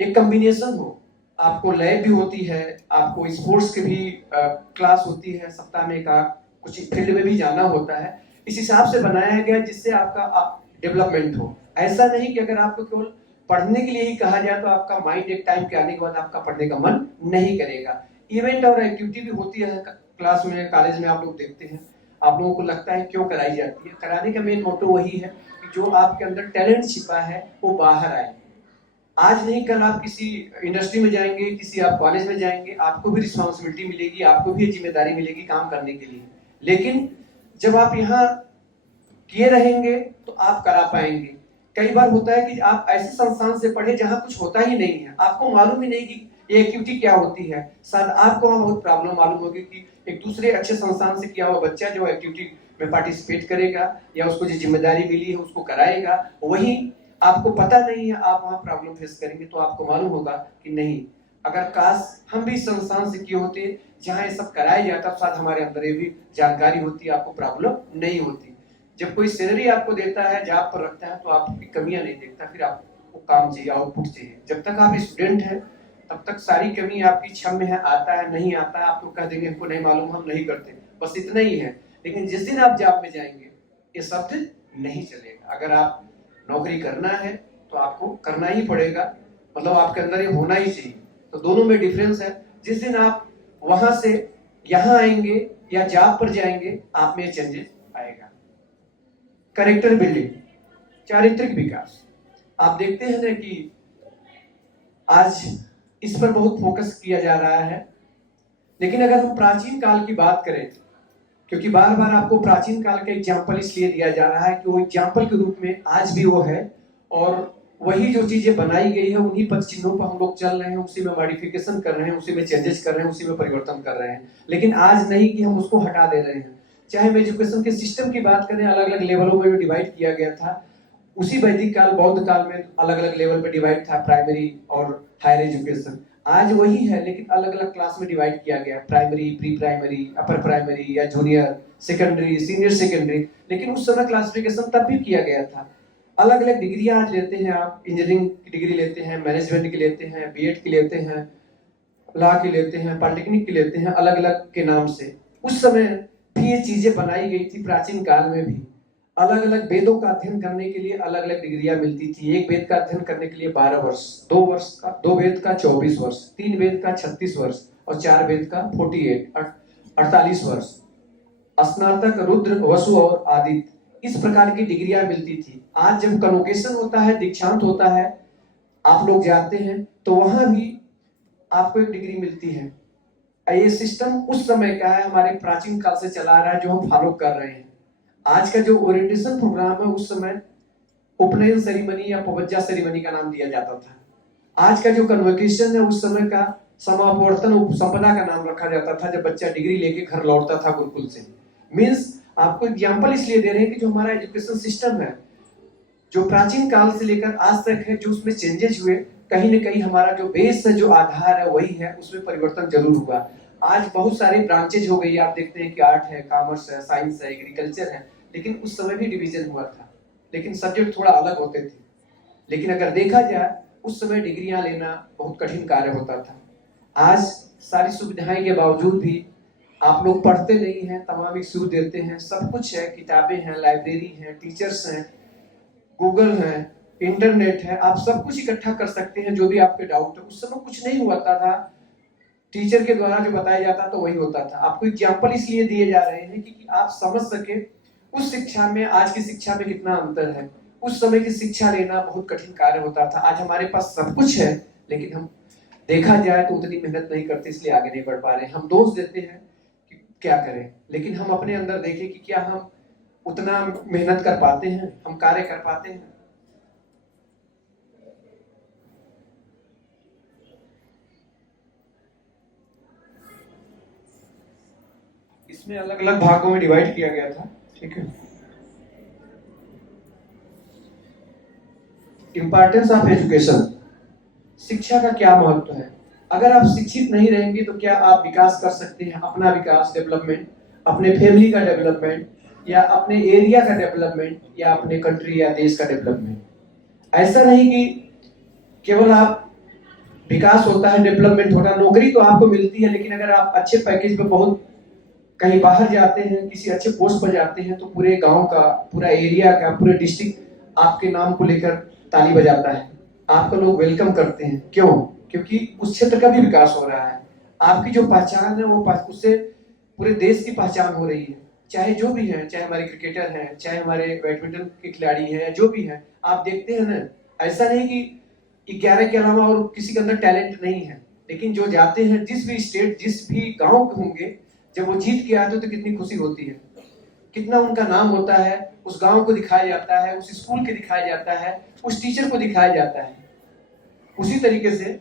एक कॉम्बिनेशन हो। आपको लैब भी होती है, आपको स्पोर्ट्स की भी क्लास होती है, सप्ताह में का कुछ फील्ड में भी जाना होता है। इस हिसाब से बनाया गया जिससे आपका डेवलपमेंट हो। ऐसा नहीं कि अगर आपको केवल पढ़ने के लिए ही कहा जाए तो आपका माइंड एक टाइम के आने के बाद आपका पढ़ने का मन नहीं करेगा। इवेंट और एक्टिविटी भी होती है क्लास में, कॉलेज में आप लोग देखते हैं। आप लोगों को लगता है क्यों कराई जाती है? कराने का मेन मोटो वही है कि जो आपके अंदर टैलेंट छिपा है वो बाहर आए। आज नहीं कल आप किसी इंडस्ट्री में जाएंगे, किसी आप कॉलेज में जाएंगे, आपको भी रिस्पॉन्सिबिलिटी मिलेगी, आपको भी जिम्मेदारी मिलेगी काम करने के लिए। लेकिन जब आप यहाँ किए रहेंगे तो आप करा पाएंगे। कई बार होता है कि आप ऐसे संस्थान से पढ़े जहाँ कुछ होता ही नहीं है, आपको मालूम ही नहीं कि ये एक्टिविटी क्या होती है। शायद आपको वहाँ बहुत प्रॉब्लम मालूम होगी कि एक दूसरे अच्छे संस्थान से किया हुआ बच्चा जो एक्टिविटी में पार्टिसिपेट करेगा या उसको जो जिम्मेदारी मिली है उसको कराएगा, वही आपको पता नहीं है, आप वहाँ प्रॉब्लम फेस करेंगे। तो आपको मालूम होगा कि नहीं, अगर काश हम भी संस्थान से किए होते जहाँ ये सब कराया जाता, शायद हमारे अंदर ये भी जानकारी होती, आपको प्रॉब्लम नहीं होती। जब कोई सैलरी आपको देता है, जॉब पर रखता है, तो आपकी कमियां नहीं देखता, फिर आपको काम चाहिए, आउटपुट चाहिए। जब तक आप स्टूडेंट हैं तब तक सारी कमी आपकी क्षम में है, आता है नहीं आता है, आप लोग कह देंगे हमको नहीं मालूम, हम नहीं करते, बस इतना ही है। लेकिन जिस दिन आप जॉब में जाएंगे ये शब्द नहीं चलेगा। अगर आप नौकरी करना है तो आपको करना ही पड़ेगा, मतलब आपके अंदर ये होना ही चाहिए। तो दोनों में डिफरेंस है। जिस दिन आप वहां से यहाँ आएंगे या जॉब पर जाएंगे, आप में चेंजेस आएगा। कैरेक्टर बिल्डिंग, चारित्रिक विकास। आप देखते हैं ना कि आज इस पर बहुत फोकस किया जा रहा है। लेकिन अगर हम प्राचीन काल की बात करें, क्योंकि बार बार आपको प्राचीन काल का एग्जाम्पल इसलिए दिया जा रहा है कि वो एग्जाम्पल के रूप में आज भी वो है और वही जो चीजें बनाई गई है उन्हीं पद चिन्हों पर हम लोग चल रहे हैं, उसी में मॉडिफिकेशन कर रहे हैं, उसी में चेंजेस कर रहे हैं, उसी में परिवर्तन कर रहे हैं। लेकिन आज नहीं कि हम उसको हटा दे रहे हैं। चाहे हम एजुकेशन के सिस्टम की बात करें, अलग अलग लेवलों में डिवाइड किया गया था। उसी वैदिक काल बौद्ध काल में अलग अलग लेवल पे डिवाइड था, प्राइमरी और हायर एजुकेशन। आज वही है लेकिन अलग अलग क्लास में डिवाइड किया गया, primary, pre primary, upper primary या जूनियर सेकेंडरी, सीनियर सेकेंडरी। लेकिन उस समय क्लासिफिकेशन तब भी किया गया था। अलग अलग डिग्रियां आज लेते हैं आप, इंजीनियरिंग की डिग्री लेते हैं, मैनेजमेंट की लेते हैं, बीएड की लेते हैं, लॉ की लेते हैं, पॉलिटेक्निक की लेते हैं, अलग अलग के नाम से। उस समय भी ये चीजें बनाई गई थी, प्राचीन काल में भी अलग अलग वेदों का अध्ययन करने के लिए अलग अलग डिग्रियां मिलती थी। एक वेद का अध्ययन करने के लिए 12 वर्ष, दो वेद का 24 वर्ष, 3 वेद का 36 वर्ष और 4 वेद का 48 वर्ष। स्नातक, रुद्र, वसु और आदित्य, इस प्रकार की डिग्रियां मिलती थी। आज जब कन्वोकेशन होता है, दीक्षांत होता है, आप लोग जाते हैं तो वहां भी आपको एक डिग्री मिलती है। ये सिस्टम उस समय का है, हमारे प्राचीन काल से चला आ रहा है, जो हम फॉलो कर रहे हैं। आज का जो ओरिएंटेशन प्रोग्राम है उस समय उपनयन सेरेमनी या पवज्जा सेरेमनी का नाम दिया जाता था। आज का जो कन्वोकेशन है उस समय का समावर्तन उपसंपदा का नाम रखा जाता था, जब बच्चा डिग्री लेके घर लौटता था गुरुकुल से। मींस आपको एग्जांपल इसलिए दे रहे हैं कि जो हमारा एजुकेशन सिस्टम है, जो प्राचीन काल से लेकर आज तक है, जो उसमें चेंजेस हुए, कहीं ना कहीं हमारा जो बेस है, जो आधार है वही है, उसमें परिवर्तन जरूर हुआ। आज बहुत सारी ब्रांचेज हो गई, आप देखते हैं कि आर्ट है, कॉमर्स है, साइंस है, एग्रीकल्चर है, लेकिन उस समय भी डिवीजन हुआ था, लेकिन सब्जेक्ट थोड़ा अलग होते थे। लेकिन अगर देखा जाए उस समय डिग्रियां लेना बहुत कठिन कार्य होता था। आज सारी सुविधाएं के बावजूद भी आप लोग पढ़ते नहीं हैं, तमाम इश्यू देते हैं, सब कुछ है, किताबें हैं, लाइब्रेरी है, टीचर्स हैं, गूगल है, इंटरनेट है, आप सब कुछ इकट्ठा कर सकते हैं जो भी आपके डाउट है। उस समय कुछ नहीं हुआ था, टीचर के द्वारा जो बताया जाता तो वही होता था। आपको एग्जाम्पल इसलिए दिए जा रहे हैं कि आप समझ सके उस शिक्षा में आज की शिक्षा में कितना अंतर है। उस समय की शिक्षा लेना बहुत कठिन कार्य होता था। आज हमारे पास सब कुछ है, लेकिन हम देखा जाए तो उतनी मेहनत नहीं करते, इसलिए आगे नहीं बढ़ पा रहे। हम दोष देते हैं कि क्या करें, लेकिन हम अपने अंदर देखें कि क्या हम उतना मेहनत कर पाते हैं, हम कार्य कर पाते हैं। इसमें अलग अलग भागों में डिवाइड किया गया था, ठीक है। इंपॉर्टेंस ऑफ एजुकेशन, शिक्षा का क्या महत्व है। अगर आप शिक्षित नहीं रहेंगे तो क्या आप विकास कर सकते हैं, अपना विकास, डेवलपमेंट, अपने फैमिली का डेवलपमेंट, या अपने एरिया का डेवलपमेंट, या अपने कंट्री या देश का डेवलपमेंट। ऐसा नहीं कि केवल आप विकास होता है, डेवलपमेंट होता है, नौकरी तो आपको मिलती है, लेकिन अगर आप अच्छे पैकेज पे बहुत कहीं बाहर जाते हैं, किसी अच्छे पोस्ट पर जाते हैं, तो पूरे गांव का, पूरा एरिया का, पूरे डिस्ट्रिक्ट आपके नाम को लेकर ताली बजाता है, आपको लोग वेलकम करते हैं। क्यों? क्योंकि उस क्षेत्र का भी विकास हो रहा है। आपकी जो पहचान है वो उससे पूरे देश की पहचान हो रही है। चाहे जो भी है, चाहे हमारे क्रिकेटर हैं, चाहे हमारे बैडमिंटन के खिलाड़ी हैं, जो भी है, आप देखते हैं ना, ऐसा नहीं कि 11 के अलावा और किसी के अंदर टैलेंट नहीं है, लेकिन जो जाते हैं, जिस भी स्टेट, जिस भी गांव के होंगे, जब वो जीत के आते तो कितनी खुशी होती है, कितना उनका नाम होता है, उस गांव को दिखाया जाता है, उस स्कूल के दिखाया जाता है, उस टीचर को दिखाया जाता है। उसी तरीके से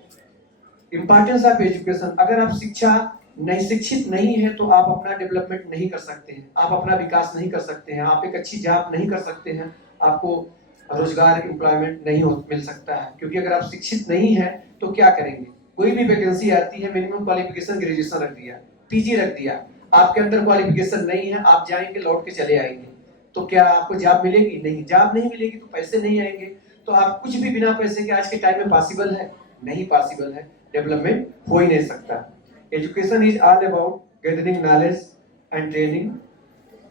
इंपॉर्टेंस ऑफ एजुकेशन, अगर आप शिक्षित नहीं है तो आप अपना डेवलपमेंट नहीं कर सकते हैं, आप अपना विकास नहीं कर सकते हैं, आप एक अच्छी जॉब नहीं कर सकते हैं, आपको रोजगार, एम्प्लॉयमेंट नहीं मिल सकता है। क्योंकि अगर आप शिक्षित नहीं है तो क्या करेंगे। कोई भी वैकेंसी आती है, मिनिमम क्वालिफिकेशन ग्रेजुएशन रख दिया, पीजी रख दिया, आपके अंदर क्वालिफिकेशन नहीं है, आप जाएंगे लौट के चले आएंगे, तो क्या आपको जॉब मिलेगी? नहीं, जॉब नहीं मिलेगी तो पैसे नहीं आएंगे, तो आप कुछ भी बिना पैसे के आज के टाइम में पॉसिबल है? नहीं पॉसिबल है, डेवलपमेंट हो ही नहीं सकता। Education is all about gathering knowledge and training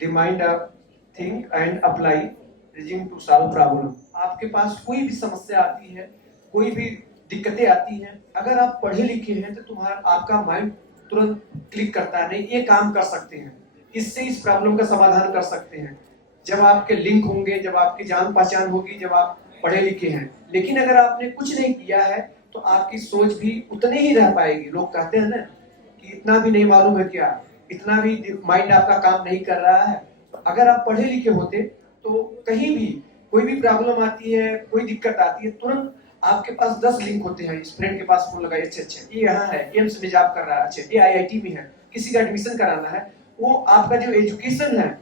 the mind of think and apply reasoning to solve problem. आपके पास कोई भी समस्या आती है, कोई भी दिक्कतें आती हैं, अगर आप पढ़े लिखे हैं तो आपका माइंड तुरंत क्लिक करता है, नहीं ये काम कर सकते हैं, इससे इस प्रॉब्लम का समाधान कर सकते हैं। जब आपके लिंक होंगे, जब आपकी जान पहचान होगी, जब आप पढ़े लिखे हैं। लेकिन अगर आपने कुछ नहीं किया है तो आपकी सोच भी उतनी ही रह पाएगी। लोग कहते हैं ना कि इतना भी नहीं मालूम है क्या, इतना भी माइंड आपका काम नहीं कर रहा है। तो अगर आप पढ़े लिखे होते तो कहीं भी कोई भी प्रॉब्लम आती है, कोई दिक्कत आती है, तुरंत आपके पास 10 लिंक होते हैं। इस फ्रेंड के पास फोन लगाइए, अच्छा ये यहाँ है, एम्स में जॉब कर रहा है, अच्छा ये IIT में है, किसी का एडमिशन कराना है। वो आपका जो एजुकेशन है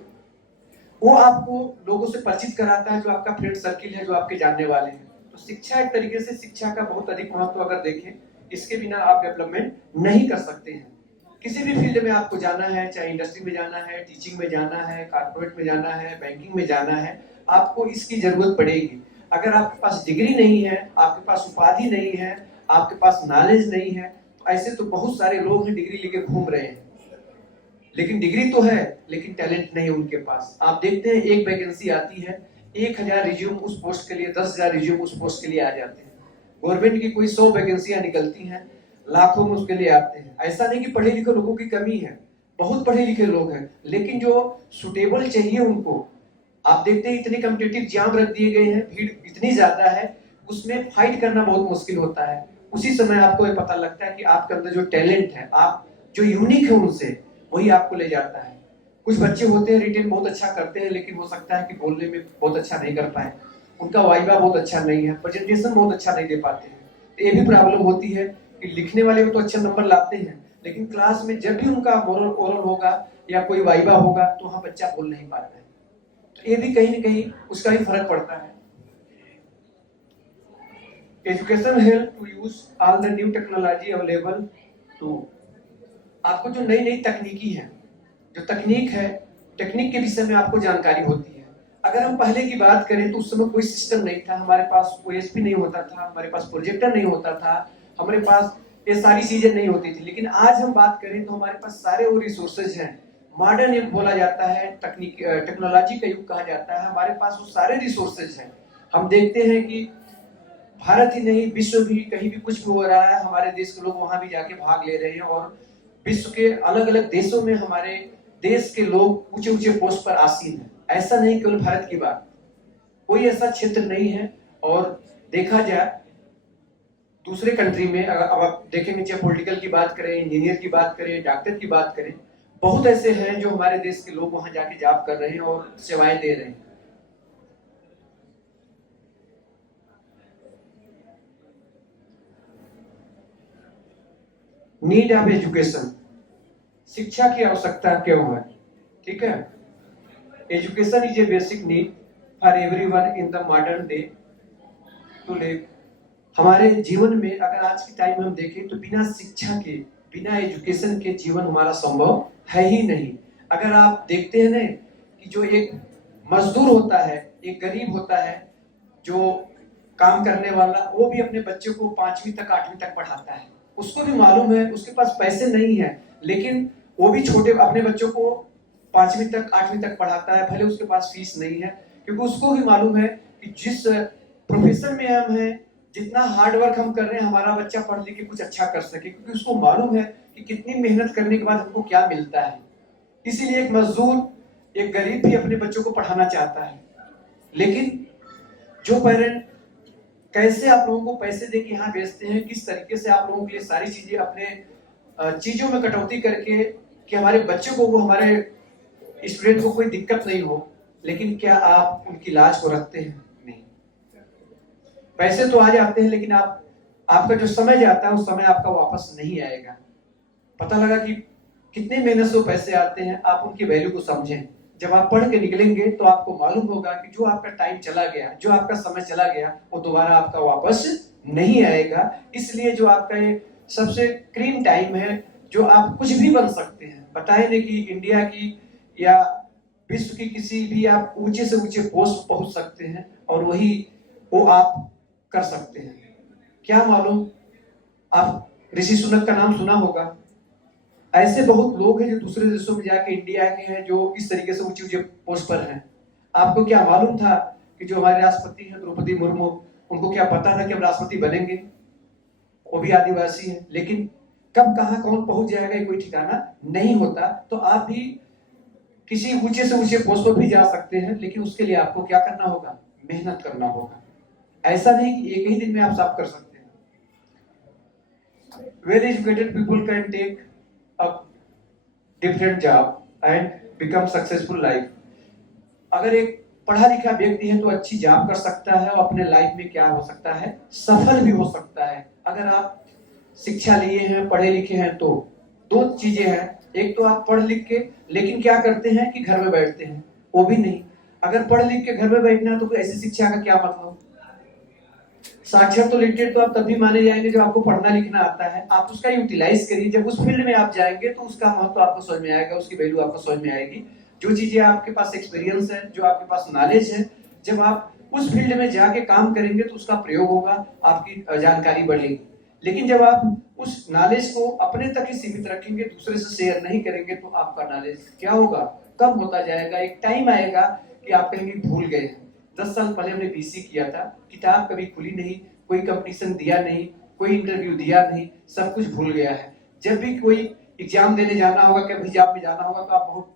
वो आपको लोगों से परिचित कराता है, जो आपका फ्रेंड सर्किल है, जो आपके जानने वाले हैं। तो शिक्षा एक तरीके से, शिक्षा का बहुत अधिक महत्व अगर देखें, इसके बिना आप डेवलपमेंट नहीं कर सकते हैं। किसी भी फील्ड में आपको जाना है, चाहे इंडस्ट्री में जाना है, टीचिंग में जाना है, कॉर्पोरेट में जाना है, बैंकिंग में जाना है, आपको इसकी जरूरत पड़ेगी। अगर आपके पास डिग्री नहीं है, आपके पास उपाधि नहीं है, आपके पास नॉलेज नहीं है, तो ऐसे तो बहुत सारे लोग हैं डिग्री लेके घूम रहे हैं, लेकिन डिग्री तो है लेकिन टैलेंट नहीं उनके पास। आप देखते हैं एक वैकेंसी आती है, 1000 रिज्यूम उस पोस्ट के लिए, 10,000 रिज्यूम उस पोस्ट के लिए आ जाते हैं। गवर्नमेंट की कोई 100 वैकेंसियां निकलती हैं, लाखों में उसके लिए आते हैं। ऐसा नहीं कि पढ़े लिखे लोगों की कमी है, बहुत पढ़े लिखे लोग हैं, लेकिन जो सुटेबल चाहिए उनको, आप देखते हैं इतने कॉम्पिटिटिव एग्जाम रख दिए गए हैं, भीड़ इतनी ज्यादा है, उसमें फाइट करना बहुत मुश्किल होता है। उसी समय आपको ये पता लगता है कि आपके अंदर जो टैलेंट है, आप जो यूनिक है उनसे, वही आपको ले जाता है। कुछ बच्चे होते हैं रिटेन बहुत अच्छा करते हैं, लेकिन हो सकता है कि बोलने में बहुत अच्छा नहीं कर पाए, उनका वाइवा बहुत अच्छा नहीं है, प्रेजेंटेशन बहुत अच्छा नहीं दे पाते हैं। तो ये भी प्रॉब्लम होती है कि लिखने वाले तो अच्छे नंबर लाते हैं, लेकिन क्लास में जब भी उनका ओरल होगा या कोई वाइवा होगा तो वहाँ बच्चा बोल नहीं पाता है। तो ये भी कहीं ना कहीं उसका ही फर्क पड़ता है। Education help to use all the new technology available to, आपको जो नई नई तकनीकी है, जो तकनीक है, टेक्निक के विषय में आपको जानकारी होती है। अगर हम पहले की बात करें तो उस समय कोई सिस्टम नहीं था, हमारे पास OSP नहीं होता था, हमारे पास प्रोजेक्टर नहीं होता था, हमारे पास ये सारी चीजें नहीं होती थी। लेकिन आज हम बात करें तो हमारे पास सारे वो रिसोर्सेज हैं। मॉडर्न युग बोला जाता है, टेक्नोलॉजी का युग कहा जाता है, हमारे पास वो सारे रिसोर्सेज हैं। हम देखते हैं कि भारत ही नहीं, विश्व भी, कहीं भी कुछ भी हो रहा है, हमारे देश के लोग वहां भी जाके भाग ले रहे हैं, और विश्व के अलग अलग देशों में हमारे देश के लोग ऊंचे ऊंचे पोस्ट पर आसीन हैं। ऐसा नहीं केवल भारत की बात, कोई ऐसा क्षेत्र नहीं है। और देखा जाए दूसरे कंट्री में, अगर अब आप देखेंगे, चाहे पॉलिटिकल की बात करें, इंजीनियर की बात करें, डॉक्टर की बात करें, बहुत ऐसे हैं जो हमारे देश के लोग वहां जाके जॉब कर रहे हैं और सेवाएं दे रहे हैं। नीड ऑफ एजुकेशन, शिक्षा की आवश्यकता क्यों है? ठीक है, education is a basic need for everyone in the modern day to live. हमारे जीवन में अगर आज के टाइम में हम देखें तो बिना शिक्षा के, बिना एजुकेशन के जीवन हमारा संभव है ही नहीं। अगर आप देखते हैं ना कि जो एक मजदूर होता है, एक गरीब होता है, जो काम करने वाला, वो भी अपने बच्चे को 5वीं तक 8वीं तक पढ़ाता है। उसको भी मालूम है उसके पास पैसे नहीं है, लेकिन वो भी छोटे अपने बच्चों को 5वीं तक 8वीं तक पढ़ाता है, भले उसके पास फीस नहीं है, क्योंकि उसको भी मालूम है कि जिस प्रोफेशन में हम हैं, जितना हार्ड वर्क हम कर रहे हैं, हमारा बच्चा पढ़ लिख के कुछ अच्छा कर सके, क्योंकि उसको मालूम है कि कितनी मेहनत करने के बाद हमको क्या मिलता है। इसीलिए एक मजदूर, एक गरीब भी अपने बच्चों को पढ़ाना चाहता है। लेकिन जो पेरेंट कैसे आप लोगों को पैसे दे के यहाँ भेजते हैं, किस तरीके से आप लोगों के लिए सारी चीजें अपने चीजों में कटौती करके कि हमारे बच्चों को, वो हमारे स्टूडेंट को कोई दिक्कत नहीं हो, लेकिन क्या आप उनकी लाज को रखते हैं? नहीं। पैसे तो आ जाते हैं, लेकिन आपका जो समय जाता है उस समय आपका वापस नहीं आएगा। पता लगा कि कितने मेहनत से पैसे आते हैं, आप उनकी वैल्यू को समझें। जब आप पढ़ के निकलेंगे तो आपको मालूम होगा कि जो आपका टाइम चला गया, जो आपका समय चला गया, वो दोबारा आपका वापस नहीं आएगा। इसलिए जो आपका ये सबसे क्रीम टाइम है, जो आप कुछ भी बन सकते हैं। बताए नहीं कि इंडिया की या विश्व की किसी भी आप ऊंचे से ऊंचे पोस्ट पहुंच सकते हैं, और वही वो आप कर सकते हैं। क्या मालूम, आप ऋषि सुनक का नाम सुना होगा। ऐसे बहुत लोग हैं जो दूसरे देशों में जाके इंडिया के हैं, जो इस तरीके से ऊंचे ऊंचे पोस्ट पर हैं। आपको क्या मालूम था कि जो हमारे राष्ट्रपति हैं द्रौपदी मुर्मू, उनको क्या पता था कि हम राष्ट्रपति बनेंगे? वो भी आदिवासी है। लेकिन कब कहाँ कौन पहुंच जाएगा ये कोई ठिकाना नहीं होता। तो आप भी किसी ऊंचे से ऊंचे पोस्ट पर भी जा सकते हैं, लेकिन उसके लिए आपको क्या करना होगा? मेहनत करना होगा। ऐसा नहीं कि एक ही दिन में आप सब कर सकते हैं। Well educated people can take a different job and become successful life। अगर एक पढ़ा लिखा व्यक्ति है तो अच्छी जॉब कर सकता है और अपने लाइफ में क्या हो सकता है, सफल भी हो सकता है। अगर आप शिक्षा लिए हैं, पढ़े लिखे हैं, तो दो चीजें हैं, एक तो आप पढ़ लिख के लेकिन क्या करते हैं कि घर में बैठते हैं, वो भी नहीं। अगर पढ़ लिख के घर में बैठना है तो कोई ऐसी शिक्षा का क्या मतलब। साक्षर तो लिटरेट तो आप तभी माने जाएंगे जब आपको पढ़ना लिखना आता है। आप उसका यूटिलाइज करिए, जब उस फील्ड में आप जाएंगे तो उसका महत्व आपको समझ में आएगा, उसकी वैल्यू आपको समझ में आएगी। जो चीजें आपके पास एक्सपीरियंस है, जो आपके पास नॉलेज है, जब आप उस फील्ड में जाके काम करेंगे तो उसका प्रयोग होगा, आपकी जानकारी बढ़ेगी। लेकिन जब आप उस नॉलेज को अपने तक ही सीमित रखेंगे, दूसरे से शेयर नहीं करेंगे, तो आपका नॉलेज क्या होगा, कम होता जाएगा। एक टाइम आएगा कि आप कहेंगे भूल गए। 10 साल पहले हमने बीसी किया था, किताब कभी खुली नहीं, कोई कंपटीशन दिया नहीं, कोई इंटरव्यू दिया नहीं, सब कुछ भूल गया है। जब भी कोई एग्जाम देने जाना होगा, कभी जॉब में जाना होगा, तो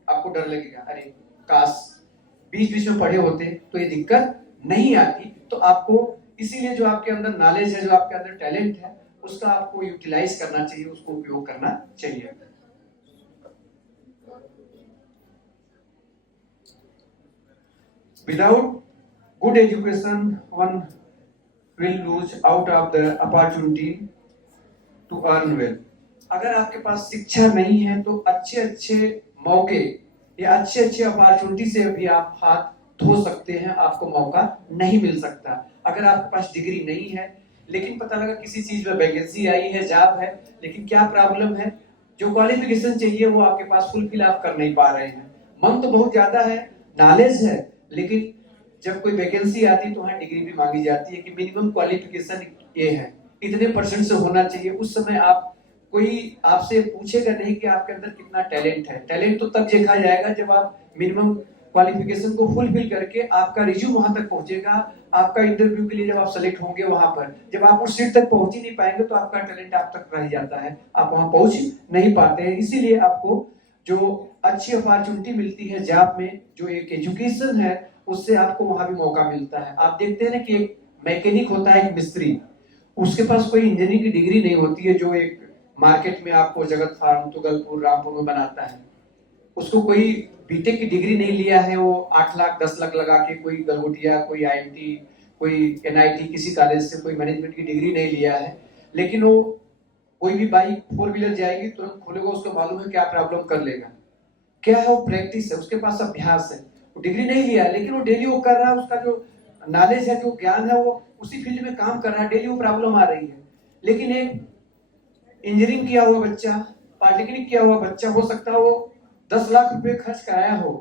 आपको डर लगेगा, अरे काश बीच बीच में पढ़े होते तो ये दिक्कत नहीं आती। तो आपको इसीलिए जो आपके अंदर नॉलेज है, जो आपके अंदर टैलेंट है, उसका आपको यूटिलाइज करना चाहिए, उसको उपयोग करना चाहिए। Without good education, one will lose out of the opportunity to earn well. अगर आपके पास शिक्षा नहीं है तो अच्छे अच्छे मौके या अच्छे अच्छे अपॉर्चुनिटी से भी आप हाथ धो सकते हैं, आपको मौका नहीं मिल सकता। अगर आपके पास डिग्री नहीं है लेकिन पता लगा किसी चीज में वैकेंसी आई है, जॉब है, लेकिन क्या प्रॉब्लम है, जो क्वालिफिकेशन चाहिए वो आपके पास फुलफिल आप कर नहीं पा रहे हैं। मन तो बहुत ज्यादा है, नॉलेज है, लेकिन जब कोई वैकेंसी आती तो वहाँ डिग्री भी मांगी जाती है कि मिनिमम क्वालिफिकेशन ये है, इतने परसेंट से होना चाहिए। उस समय आप कोई आपसे पूछेगा नहीं कि आपके अंदर कितना टैलेंट है। टैलेंट तो तब देखा जाएगा जब आप मिनिमम क्वालिफिकेशन को फुलफिल करके आपका रिज्यूम वहां तक पहुंचेगा, आपका इंटरव्यू के लिए जब आप सेलेक्ट होंगे वहां पर, जब आप उस सीट तक पहुंच ही नहीं पाएंगे तो आपका टैलेंट आप तक रह जाता है, आप वहां पहुंच नहीं पाते हैं। इसीलिए आपको जो अच्छी अपॉर्चुनिटी मिलती है जॉब में, जो एक एजुकेशन है, उससे आपको वहां भी मौका मिलता है। आप देखते हैं ना कि एक मैकेनिक होता है, एक मिस्त्री, उसके पास कोई इंजीनियरिंग की डिग्री नहीं होती है, जो एक मार्केट में आपको जगत फार्म, तुगलपुर, रामपुर में बनाता है। उसको कोई बीटेक की डिग्री नहीं लिया है, वो 8 लाख 10 लाख लगा के, कोई गलगोटिया, कोई आईएमटी, कोई एनआईटी, किसी कॉलेज से कोई मैनेजमेंट की डिग्री नहीं लिया है, लेकिन वो कोई भी बाइक 4 व्हीलर जाएगी तुरंत खोलेगा, उसको मालूम है क्या प्रॉब्लम कर लेगा। क्या है, वो प्रैक्टिस है, उसके पास अभ्यास है। वो डिग्री नहीं लिया लेकिन वो डेली वो कर रहा है, उसका जो नॉलेज है, जो ज्ञान है, वो उसी फील्ड में काम कर रहा है, डेली वो प्रॉब्लम आ रही है। लेकिन एक इंजीनियरिंग किया हुआ बच्चा, पॉलिटेक्निक किया हुआ बच्चा, हो सकता है वो 10 लाख रुपए खर्च कराया हो,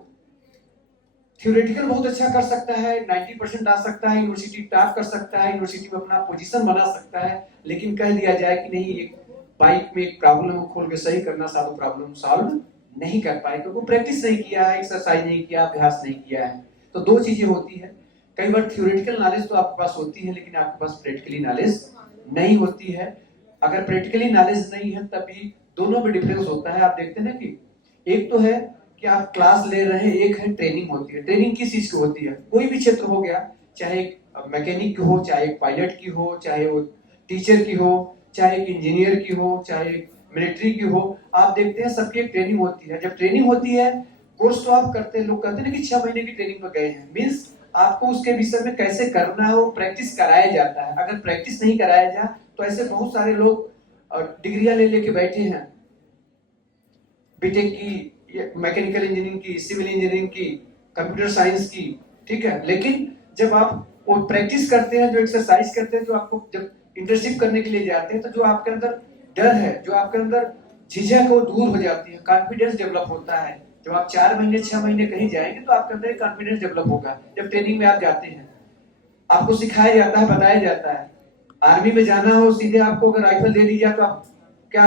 थ्योरेटिकल बहुत अच्छा कर सकता है, 90% आ सकता है, यूनिवर्सिटी टॉप कर सकता है, यूनिवर्सिटी में अपना पोजीशन बना सकता है, लेकिन कह दिया जाए कि नहीं, एक बाइक में एक प्रॉब्लम खोल के सही करना, सारा प्रॉब्लम सॉल्व नहीं कर पाए, क्योंकि प्रैक्टिस नहीं किया है, एक्सरसाइज नहीं किया, अभ्यास नहीं किया है। तो दो चीजें होती है, कई बार थ्योरेटिकल नॉलेज तो आपके पास होती है लेकिन आपके पास प्रैक्टिकली नॉलेज नहीं होती है। अगर प्रैक्टिकली नॉलेज नहीं है तभी दोनों में डिफरेंस होता है। आप देखते हैं ना कि एक तो है कि आप क्लास ले रहे हैं, एक है ट्रेनिंग होती है। ट्रेनिंग किस चीज की होती है, कोई भी क्षेत्र हो गया, चाहे मैकेनिक की हो, चाहे पायलट की हो, चाहे वो टीचर की हो, चाहे इंजीनियर की हो, चाहे मिलिट्री की हो, आप देखते हैं सबकी एक ट्रेनिंग होती है। जब ट्रेनिंग होती है, कोर्स तो आप करते हैं, लोग कहते हैं कि 6 महीने की ट्रेनिंग पर गए हैं, मीन्स आपको उसके विषय में कैसे करना है वो प्रैक्टिस कराया जाता है। अगर प्रैक्टिस नहीं कराया जाए तो ऐसे बहुत सारे लोग डिग्रियां ले लेके बैठे हैं, बीटेक की, मैकेनिकल इंजीनियरिंग की, सिविल इंजीनियरिंग की, कंप्यूटर साइंस की, ठीक है, लेकिन जब आप वो प्रैक्टिस करते हैं, जो एक्सरसाइज करते हैं, जो आपको जब इंटर्नशिप करने के लिए जाते हैं, तो जो आपके अंदर डर है, जो आपके अंदर झिझक है, वो दूर हो जाती है, कॉन्फिडेंस डेवलप होता है। जब आप 4 महीने 6 महीने कहीं जाएंगे तो आपके अंदर एक कॉन्फिडेंस डेवलप होगा। जब ट्रेनिंग में आप जाते हैं, आपको सिखाया जाता है, बताया जाता है। आर्मी में जाना हो, सीधे आपको अगर राइफल दे दी जाए तो आप क्या,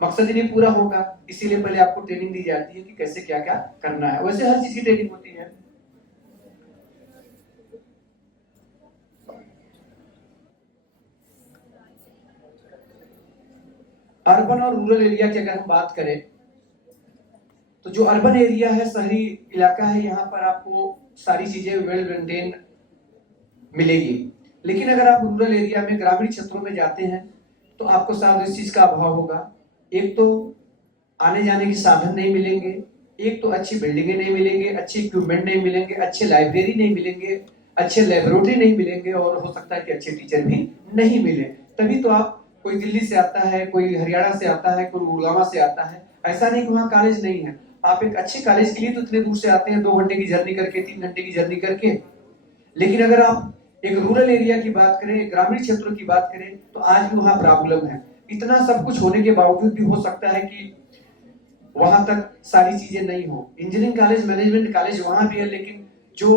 मकसद ही नहीं पूरा होगा। इसीलिए पहले आपको ट्रेनिंग दी जाती है कि कैसे क्या क्या करना है। वैसे हर चीज की ट्रेनिंग होती है। अर्बन और रूरल एरिया की अगर हम बात करें तो जो अर्बन एरिया है, शहरी इलाका है, यहाँ पर आपको सारी चीजें वेल मेंटेन मिलेगी। लेकिन अगर आप रूरल एरिया में, ग्रामीण क्षेत्रों में जाते हैं तो आपको शायद इस चीज का अभाव होगा। एक तो आने जाने के साधन नहीं मिलेंगे, एक तो अच्छी बिल्डिंगें नहीं मिलेंगे, अच्छे इक्विपमेंट नहीं मिलेंगे, अच्छे लाइब्रेरी नहीं मिलेंगे, अच्छे लेबोरेटरी नहीं मिलेंगे और हो सकता है कि अच्छे टीचर भी नहीं मिले। तभी तो आप कोई दिल्ली से आता है, कोई हरियाणा से आता है, कोई गुड़गांव से आता है, ऐसा नहीं कि वहाँ कॉलेज नहीं है। आप एक अच्छे कॉलेज के लिए तो इतने दूर से आते हैं, 2 घंटे की जर्नी करके, 3 घंटे की जर्नी करके। लेकिन अगर आप एक रूरल एरिया की बात करें, ग्रामीण क्षेत्रों की बात करें, तो आज भी वहाँ प्रॉब्लम है। इतना सब कुछ होने के बावजूद भी हो सकता है कि वहां तक सारी चीजें नहीं हो। इंजीनियरिंग कॉलेज, मैनेजमेंट कॉलेज वहां भी है, लेकिन जो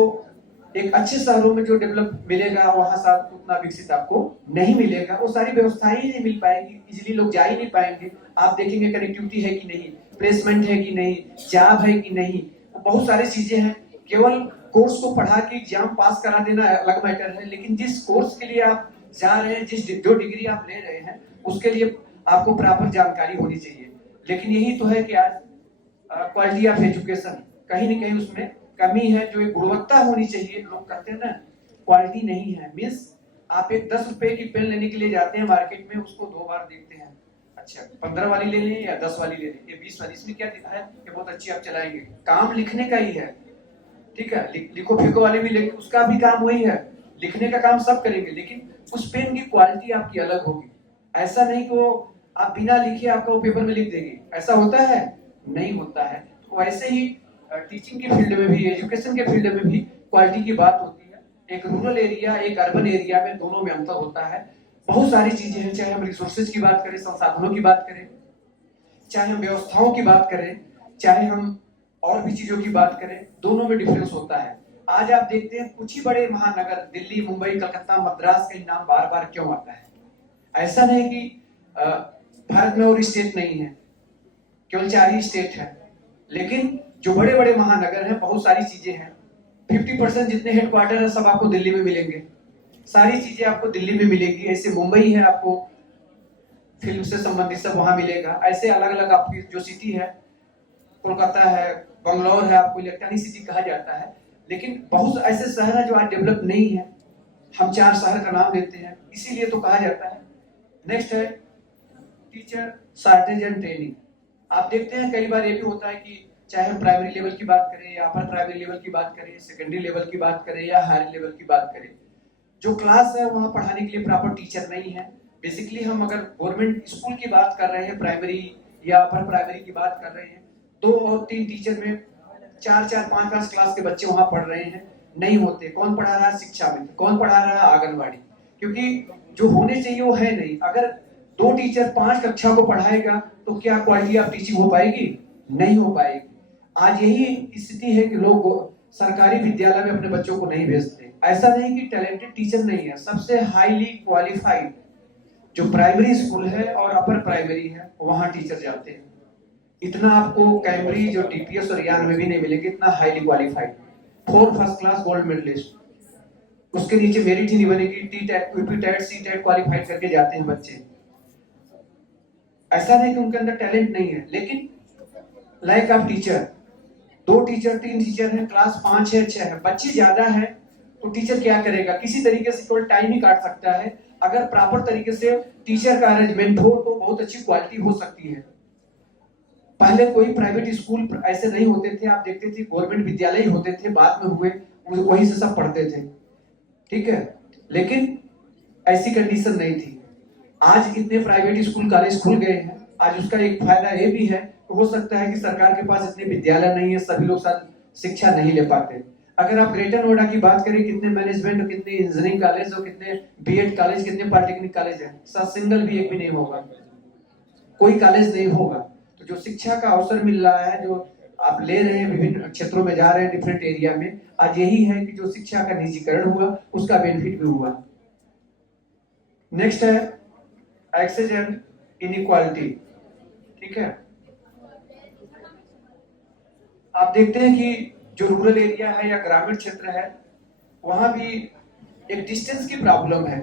एक अच्छे शहरों में जो डेवलप मिलेगा वहां साथ उतना विकसित आपको नहीं मिलेगा। वो सारी व्यवस्थाएं ही नहीं मिल पाएगी, इजिली लोग जा ही नहीं पाएंगे। आप देखेंगे कनेक्टिविटी है कि नहीं, प्लेसमेंट है कि नहीं, जॉब है कि नहीं, बहुत सारी चीजें हैं। केवल कोर्स को पढ़ा के एग्जाम पास करा देना अलग मैटर है, लेकिन जिस कोर्स के लिए आप जा रहे हैं, जो डिग्री आप ले रहे हैं, उसके लिए आपको प्रॉपर जानकारी होनी चाहिए। लेकिन यही तो है कि आज क्वालिटी ऑफ एजुकेशन कहीं ना कहीं उसमें कमी है। जो एक गुणवत्ता होनी चाहिए, लोग कहते हैं ना क्वालिटी नहीं है। मीन्स आप एक 10 रुपए की पेन लेने के लिए जाते हैं मार्केट में, उसको 2 बार देखते हैं, अच्छा 15 वाली ले लें या 10 वाली ले लें, ये 20 वाली, इसमें क्या लिखा है कि बहुत अच्छी आप चलाएंगे। काम लिखने का ही है, ठीक है, लिखो फेंको वाले भी लेंगे, उसका भी काम वही है, लिखने का काम सब करेंगे, लेकिन उस पेन की क्वालिटी आपकी अलग होगी। ऐसा नहीं कि वो आप बिना लिखे आपका वो पेपर में लिख देंगे, ऐसा होता है? नहीं होता है। तो वैसे ही टीचिंग के फील्ड में भी, एजुकेशन के फील्ड में भी क्वालिटी की बात होती है। एक रूरल एरिया, एक अर्बन एरिया में, दोनों में अंतर होता है। बहुत सारी चीजें हैं, चाहे हम रिसोर्सेज की बात करें, संसाधनों की बात करें, चाहे हम व्यवस्थाओं की बात करें, चाहे हम और भी चीजों की बात करें, दोनों में डिफरेंस होता है। आज आप देखते हैं कुछ ही बड़े महानगर, दिल्ली, मुंबई, कलकत्ता, मद्रास का नाम बार बार क्यों आता है? ऐसा नहीं कि भारत में और स्टेट नहीं है, केवल 4 ही स्टेट है, लेकिन जो बड़े बड़े महानगर हैं, बहुत सारी चीजें हैं। 50% जितने हेडक्वार्टर है सब आपको दिल्ली में मिलेंगे, सारी चीजें आपको दिल्ली में मिलेगी। ऐसे मुंबई है, आपको फिल्म से संबंधित सब वहां मिलेगा। ऐसे अलग अलग आपकी जो सिटी है, कोलकाता है, बंगलौर है, आपको इलेक्ट्रॉनिक सिटी कहा जाता है। लेकिन बहुत ऐसे शहर है जो आज डेवलप नहीं है, हम 4 शहर का नाम लेते हैं, इसीलिए तो कहा जाता है। नेक्स्ट है टीचर शॉर्टेज एंड ट्रेनिंग। आप देखते हैं कई बार ये भी होता है कि चाहे हम प्राइमरी लेवल की बात करें या अपर प्राइमरी लेवल की बात करें, सेकेंडरी लेवल की बात करें या हायर लेवल की बात करें, जो क्लास है वहां पढ़ाने के लिए प्रॉपर टीचर नहीं है। बेसिकली हम अगर गवर्नमेंट स्कूल की बात कर रहे हैं, प्राइमरी या अपर प्राइमरी की बात कर रहे हैं, 2 और 3 टीचर में 4-4, 5-5 क्लास के बच्चे वहां पढ़ रहे हैं, नहीं होते। कौन पढ़ा रहा है? शिक्षा मित्र। कौन पढ़ा रहा है? आंगनबाड़ी। क्योंकि जो होने चाहिए वो है नहीं। अगर 2 टीचर 5 कक्षा को पढ़ाएगा तो क्या क्वालिटी ऑफ टीचिंग हो पाएगी? नहीं हो पाएगी। आज यही स्थिति है कि लोग सरकारी विद्यालय में अपने बच्चों को नहीं भेजते। ऐसा नहीं कि टैलेंटेड टीचर नहीं है, सबसे हाईली क्वालिफाइड जो प्राइमरी स्कूल है और अपर प्राइमरी है, वहां टीचर जाते हैं। इतना आपको कैम्ब्रिज और डीपीएस और यान में भी नहीं मिलेंगे, इतना highly qualified. 4 first class gold medallist, उसके नीचे मेरिट ही नहीं बनेगी। टी-टेट, यूपी-टेट, सी-टेट क्वालिफाइड करके जाते हैं बच्चे। ऐसा नहीं कि उनके अंदर टैलेंट नहीं है, लेकिन लाइक आप टीचर, 2 टीचर 3 टीचर हैं, क्लास 5 है 6 है, बच्चे ज्यादा है, तो टीचर क्या करेगा? किसी तरीके से केवल टाइम ही काट सकता है। अगर प्रॉपर तरीके से टीचर का अरेंजमेंट हो तो बहुत अच्छी क्वालिटी हो सकती है। पहले कोई प्राइवेट स्कूल ऐसे नहीं होते थे, आप देखते थे गवर्नमेंट विद्यालय होते थे, बाद में हुए, वहीं से सब पढ़ते थे, ठीक है। लेकिन ऐसी कंडीशन नहीं थी। आज इतने प्राइवेट स्कूल कॉलेज खुल गए हैं। आज उसका एक फायदा ये भी है, तो हो सकता है कि सरकार के पास इतने विद्यालय नहीं है, सभी लोग साथ शिक्षा नहीं ले पाते। अगर आप ग्रेटर नोएडा की बात करें, कितने मैनेजमेंट, कितने इंजीनियरिंग कॉलेज और कितने बीएड कॉलेज, कितने पॉलिटेक्निक कॉलेज है, सिंगल भी एक भी नहीं होगा, कोई कॉलेज नहीं होगा। तो जो शिक्षा का अवसर मिल रहा है, जो आप ले रहे हैं, विभिन्न क्षेत्रों में जा रहे हैं, डिफरेंट एरिया में, आज यही है कि जो शिक्षा का निजीकरण हुआ उसका बेनिफिट भी हुआ। नेक्स्ट है एक्सेस एंड इनइक्वालिटी, ठीक है। आप देखते हैं कि जो रूरल एरिया है या ग्रामीण क्षेत्र है, वहां भी एक डिस्टेंस की प्रॉब्लम है।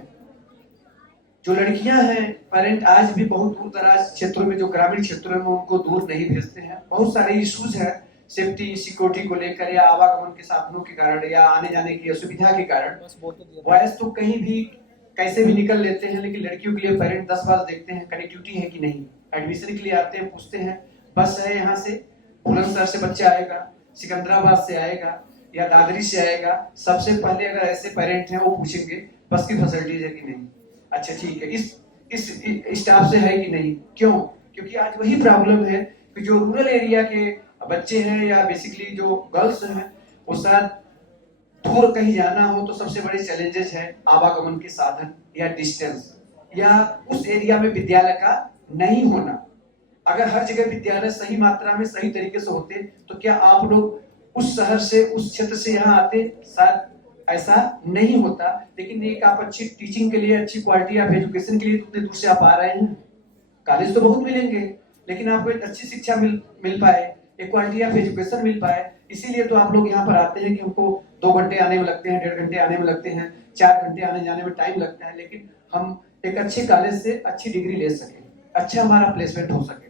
जो लड़कियां हैं, पेरेंट आज भी बहुत दूर दराज क्षेत्रों में, जो ग्रामीण क्षेत्रों में, उनको दूर नहीं भेजते हैं। बहुत सारे इश्यूज है सेफ्टी सिक्योरिटी को लेकर, या आवागमन के साधनों के कारण, या आने जाने की असुविधा के कारण। बॉयज तो कहीं भी कैसे भी निकल लेते हैं, लेकिन लड़कियों के लिए पेरेंट 10 बार देखते हैं कनेक्टिविटी है कि नहीं। एडमिशन के लिए आते हैं, पूछते हैं बस है यहाँ से, बुलंदशहर से बच्चा आएगा, सिकंदराबाद से आएगा या दादरी से आएगा, सबसे पहले अगर ऐसे पेरेंट हैं वो पूछेंगे बस की फैसिलिटीज है कि नहीं। अच्छा ठीक है, इस स्टाफ से है कि नहीं। क्यों? क्योंकि आज वही प्रॉब्लम है कि जो रूरल एरिया के बच्चे हैं या बेसिकली जो गर्ल्स हैं, वो शायद दूर कहीं जाना हो तो सबसे बड़े चैलेंजेस है आवागमन के साधन या डिस्टेंस, या उस एरिया में विद्यालय का नहीं होना। अगर हर जगह विद्यालय सही मात्रा में सही तरीके से होते तो क्या आप लोग उस शहर से उस क्षेत्र से यहाँ आते? शायद ऐसा नहीं होता। लेकिन एक आप अच्छी टीचिंग के लिए, अच्छी क्वालिटी ऑफ एजुकेशन के लिए उतने दूर से आप आ रहे हैं। कॉलेज तो बहुत मिलेंगे लेकिन आपको एक अच्छी शिक्षा मिल पाए, एक क्वालिटी ऑफ एजुकेशन मिल पाए, इसीलिए तो आप लोग यहाँ पर आते हैं कि हमको 2 घंटे आने में लगते हैं, 1.5 घंटे आने में लगते हैं, 4 घंटे आने जाने में टाइम लगता है, लेकिन हम एक अच्छे कॉलेज से अच्छी डिग्री ले सकें, अच्छा हमारा प्लेसमेंट हो सके।